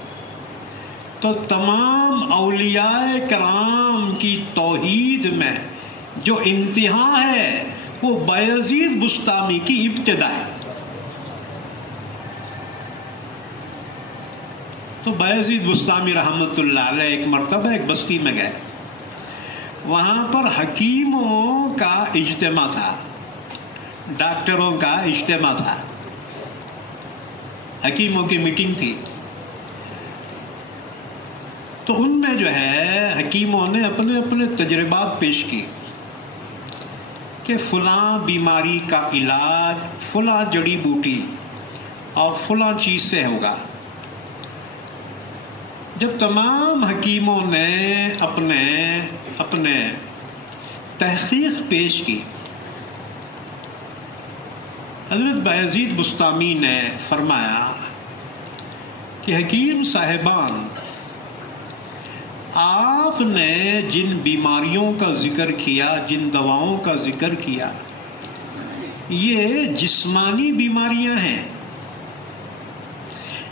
تو تمام اولیاء کرام کی توحید میں جو انتہا ہے وہ بایزید بسطامی کی ابتدا ہے. تو بایزید بسطامی رحمۃ اللہ علیہ ایک مرتبہ ایک بستی میں گئے. وہاں پر حکیموں کا اجتماع تھا، ڈاکٹروں کا اجتماع تھا، حکیموں کی میٹنگ تھی. تو ان میں جو ہے حکیموں نے اپنے اپنے تجربات پیش کی کہ فلاں بیماری کا علاج فلاں جڑی بوٹی اور فلاں چیز سے ہوگا. جب تمام حکیموں نے اپنے تحقیق پیش کی، حضرت بایزید بسطامی نے فرمایا کہ حکیم صاحبان، آپ نے جن بیماریوں کا ذکر کیا، جن دواؤں کا ذکر کیا، یہ جسمانی بیماریاں ہیں.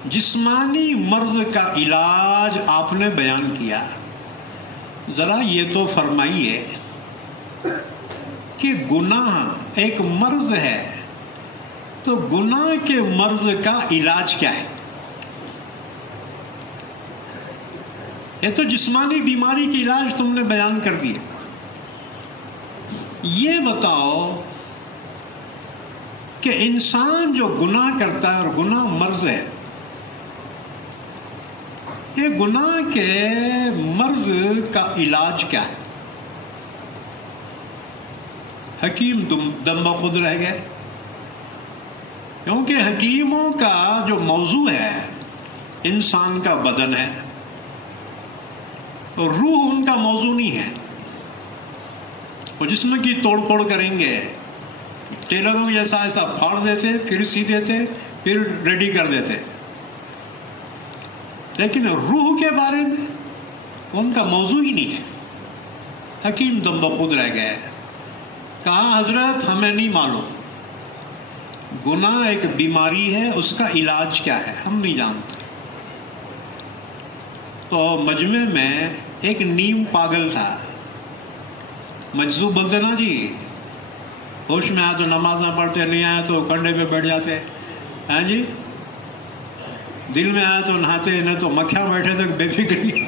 جسمانی مرض کا علاج آپ نے بیان کیا. ذرا یہ تو فرمائیے کہ گناہ ایک مرض ہے تو گناہ کے مرض کا علاج کیا ہے؟ یہ تو جسمانی بیماری کی علاج تم نے بیان کر دیا. یہ بتاؤ کہ انسان جو گناہ کرتا ہے اور گناہ مرض ہے، یہ گناہ کے مرض کا علاج کیا ہے؟ حکیم دم بخود رہ گئے، کیونکہ حکیموں کا جو موضوع ہے انسان کا بدن ہے، اور روح ان کا موضوع نہیں ہے. وہ جسم کی توڑ پھوڑ کریں گے، ٹیلروں جیسا ایسا پھاڑ دیتے، پھر سی دیتے، پھر ریڈی کر دیتے، لیکن روح کے بارے میں ان کا موضوع ہی نہیں ہے. حکیم دم بخود رہ گئے. کہا حضرت ہمیں نہیں معلوم، گناہ ایک بیماری ہے، اس کا علاج کیا ہے ہم نہیں جانتے. تو مجمع میں ایک نیم پاگل تھا، مجذوب بولتے نا جی، ہوش میں آیا تو نمازاں پڑھتے، نہیں آیا تو کنڈے پہ بیٹھ جاتے، ہاں جی، دل میں آیا تو نہاتے، نہیں تو مکھیاں بیٹھے تو بے فکری.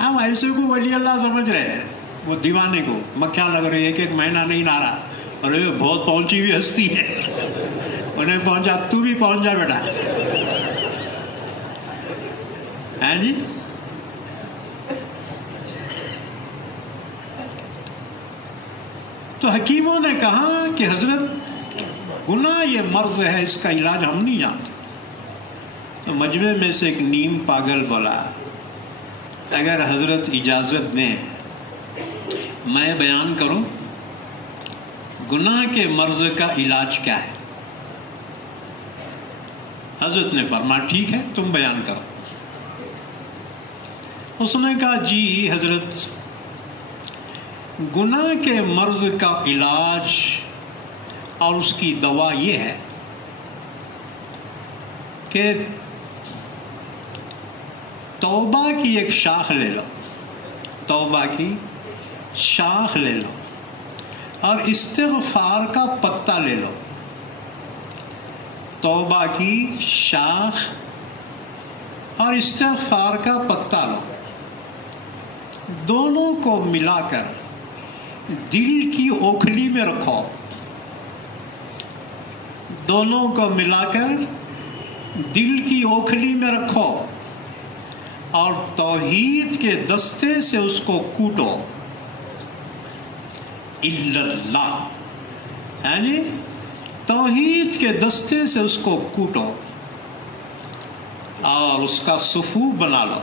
ہم ایسے کو ولی اللہ سمجھ رہے ہیں، وہ دیوانے کو مکھیاں لگ رہی، ایک مہینہ نہیں نہ رہا، اور یہ بہت پہنچی ہوئی ہستی ہے، انہیں پہنچا، تو بھی پہنچ جا بیٹا. ہاں جی، تو حکیموں نے کہا کہ حضرت گناہ یہ مرض ہے، اس کا علاج ہم نہیں جانتے. تو مجمع میں سے ایک نیم پاگل بولا اگر حضرت اجازت دیں میں بیان کروں گناہ کے مرض کا علاج کیا ہے. حضرت نے فرمایا ٹھیک ہے تم بیان کرو. اس نے کہا جی حضرت، گناہ کے مرض کا علاج اور اس کی دوا یہ ہے کہ توبہ کی ایک شاخ لے لو، توبہ کی شاخ لے لو اور استغفار کا پتا لے لو. توبہ کی شاخ اور استغفار کا پتا لو، دونوں کو ملا کر دل کی اوکھلی میں رکھو، دونوں کو ملا کر دل کی اوکھلی میں رکھو اور توحید کے دستے سے اس کو کوٹو. الا اللہ، ہاں جی، توحید کے دستے سے اس کو کوٹو اور اس کا صفو بنا لو.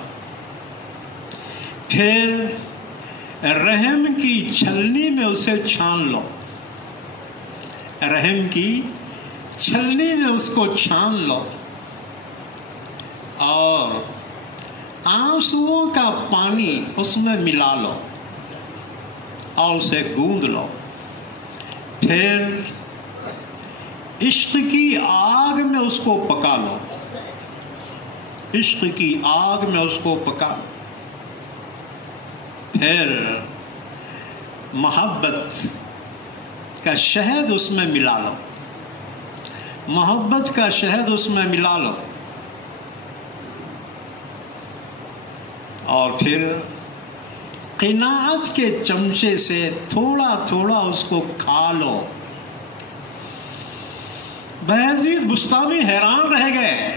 پھر رحم کی چھلنی میں اسے چھان لو، رحم کی چھلنی میں اس کو چھان لو اور آنسوؤں کا پانی اس میں ملا لو اور اسے گوندھ لو. پھر عشق کی آگ میں اس کو پکا لو، عشق کی آگ میں اس کو پکا لو. پھر محبت کا شہد اس میں ملا لو، محبت کا شہد اس میں ملا لو اور پھر قناعت کے چمچے سے تھوڑا تھوڑا اس کو کھا لو. بایزید بستامی حیران رہ گئے.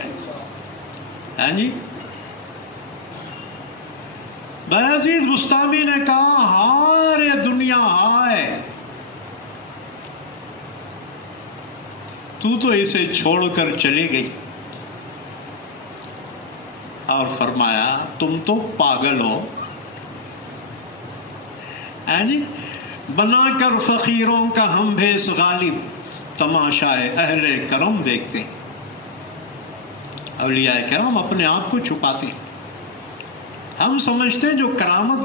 ہاں جی، بایزید بستامی نے کہا ہارے دنیا ہائے، تو اسے چھوڑ کر چلی گئی. اور فرمایا تم تو پاگل ہو. جی، بنا کر فقیروں کا ہم بھیس غالب، تماشائے اہل کرم دیکھتے. اولیاء کرام اپنے آپ کو چھپاتے. ہم سمجھتے جو کرامت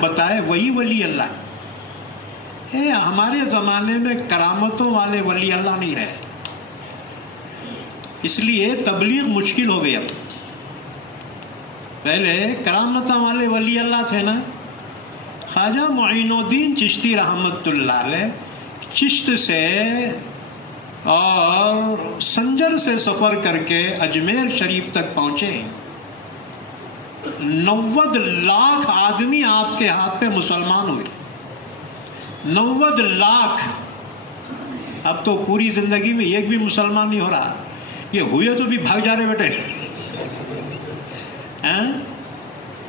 بتائے وہی ولی اللہ. ہمارے زمانے میں کرامتوں والے ولی اللہ نہیں رہے، اس لیے تبلیغ مشکل ہو گئی. اب پہلے کرامتوں والے ولی اللہ تھے نا. خواجہ معین الدین چشتی رحمت اللہ علیہ چشت سے اور سنجر سے سفر کر کے اجمیر شریف تک پہنچے. 90 لاکھ آدمی آپ کے ہاتھ پہ مسلمان ہوئے. 90 لاکھ. اب تو پوری زندگی میں ایک بھی مسلمان نہیں ہو رہا. یہ ہوئے تو بھی بھاگ جا رہے بیٹے.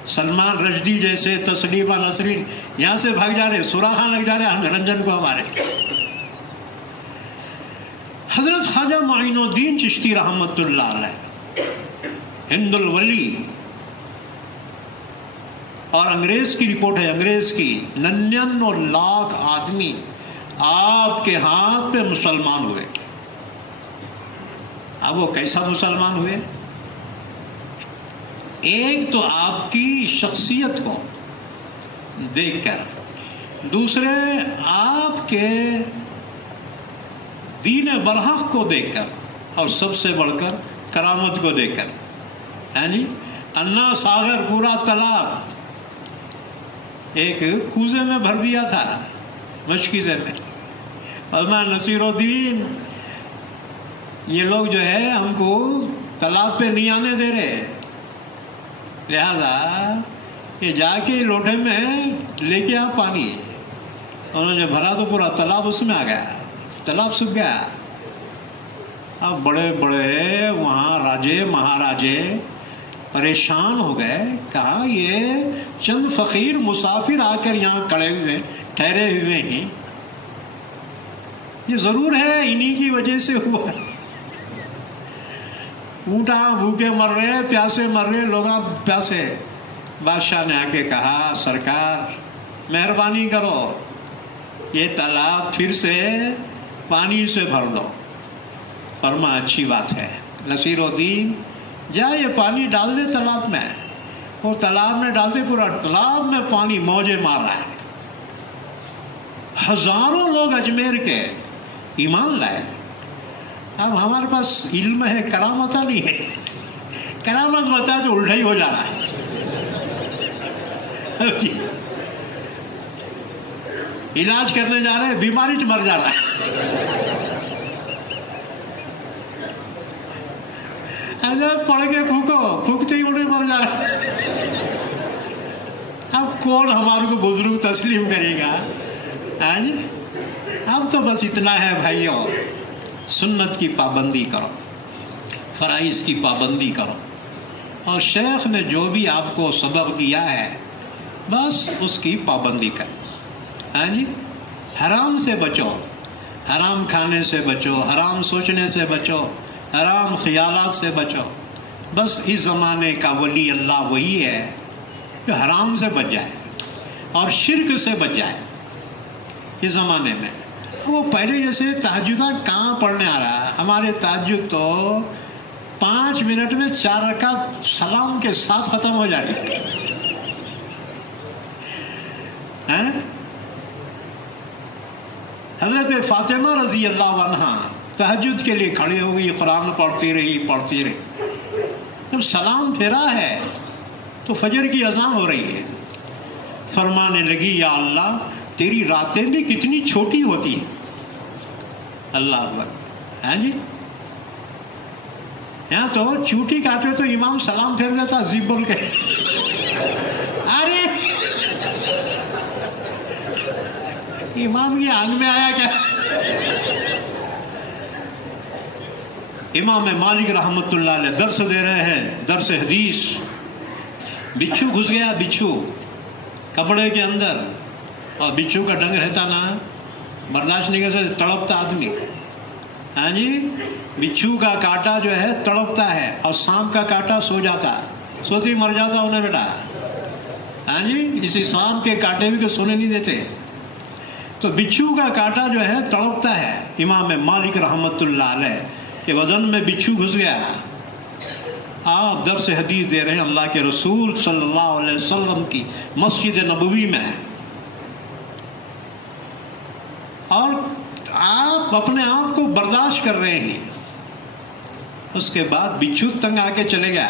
سلمان رشدی جیسے, تسلیمہ نسرین یہاں سے بھاگ جا رہے, سوراخان لگ جا رہے ہم رنجن کو ہمارے. حضرت خواجہ معین الدین چشتی رحمت اللہ علیہ, ہند الولی, اور انگریز کی رپورٹ ہے, انگریز کی, 99 لاکھ آدمی آپ کے ہاتھ پہ مسلمان ہوئے. اب وہ کیسا مسلمان ہوئے؟ ایک تو آپ کی شخصیت کو دیکھ کر, دوسرے آپ کے دین برحق کو دیکھ کر, اور سب سے بڑھ کر کرامت کو دیکھ کر. ہاں جی, انا ساغر پورا تالاب ایک کوزے میں بھر دیا تھا, مشکیزے میں. فرمایا نصیر الدین یہ لوگ جو ہے ہم کو تالاب پہ نہیں آنے دے رہے, لہذا یہ جا کے لوٹے میں لے کے آ پانی. انہوں نے بھرا تو پورا تالاب اس میں آ گیا, تالاب سوکھ گیا. اب بڑے بڑے وہاں راجے مہاراجے پریشان ہو گئے, کہا یہ چند فقیر مسافر آ کر یہاں کھڑے ہوئے ٹھہرے ہوئے ہیں, یہ ضرور ہے انہی کی وجہ سے ہوا. اونٹا بھوکے مر رہے, پیاسے مر رہے, لوگ پیاسے. بادشاہ نے آ کے کہا سرکار مہربانی کرو, یہ تالاب پھر سے پانی سے بھر دو. فرما اچھی بات ہے. نصیر الدین جا یہ پانی ڈال دے تالاب میں. وہ تالاب میں ڈالتے, پورا تالاب میں پانی موجیں مار رہا ہے. ہزاروں لوگ اجمیر کے ایمان لائے. اب ہمارے پاس علم ہے, کرامت نہیں ہے. کرامت بتائے تو الٹا ہی ہو جا رہا ہے. علاج کرنے جا رہے ہیں, بیماری سے مر جا رہا ہے. حضرت پڑھ کے پھونکو, پھونکتے ہی اڑے مر جا رہا ہے. اب کون ہمارے کو بزرگ تسلیم کرے گا؟ اب تو بس اتنا ہے بھائیو, سنت کی پابندی کرو, فرائض کی پابندی کرو, اور شیخ نے جو بھی آپ کو سبق دیا ہے بس اس کی پابندی کرو. ہاں جی, حرام سے بچو, حرام کھانے سے بچو, حرام سوچنے سے بچو, حرام خیالات سے بچو. بس اس زمانے کا ولی اللہ وہی ہے جو حرام سے بچ جائے اور شرک سے بچ جائے. اس زمانے میں وہ پہلے جیسے تہجد کہاں پڑھنے آ رہا ہے. ہمارے تہجد تو 5 منٹ میں 4 رکعت سلام کے ساتھ ختم ہو جائے. حضرت فاطمہ رضی اللہ عنہا تہجد کے لیے کھڑی ہو گئی, قرآن پڑھتی رہی. جب سلام پھیرا ہے تو فجر کی اذان ہو رہی ہے. فرمانے لگی یا اللہ تیری راتیں بھی کتنی چھوٹی ہوتی ہیں. اللہ اکبر. ہاں جی, یہاں تو چوٹی کاٹے تو امام سلام پھیر دیتا زیب بول کے. ارے امام کی آنکھ میں آیا کیا؟ امام مالک رحمت اللہ علیہ درس دے رہے ہیں, درس حدیث. بچھو گھس گیا, بچھو کپڑے کے اندر, اور بچھو کا ڈنگ رہتا نا, برداشت نہیں کر سکتے, تڑپتا آدمی. ہاں جی, بچھو کا کاٹا جو ہے تڑپتا ہے, اور سانپ کا کاٹا سو جاتا, سوتے ہی مر جاتا انہیں بیٹا. ہاں جی, اسی سانپ کے کاٹے بھی تو سونے نہیں دیتے. تو بچھو کا کاٹا جو ہے تڑپتا ہے. امام مالک رحمت اللہ علیہ کے بدن میں بچھو گھس گیا. آپ درس حدیث دے رہے ہیں اللہ کے رسول صلی اللہ علیہ وسلم کی مسجد نبوی میں, اور آپ اپنے آپ کو برداشت کر رہے ہیں. اس کے بعد بچھو تنگ آ کے چلے گیا.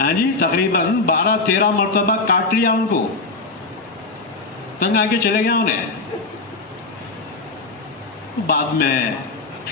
ہاں جی, تقریباً 12-13 مرتبہ کاٹ لیا ان کو, تنگ آ کے چلے گیا انہیں. بعد میں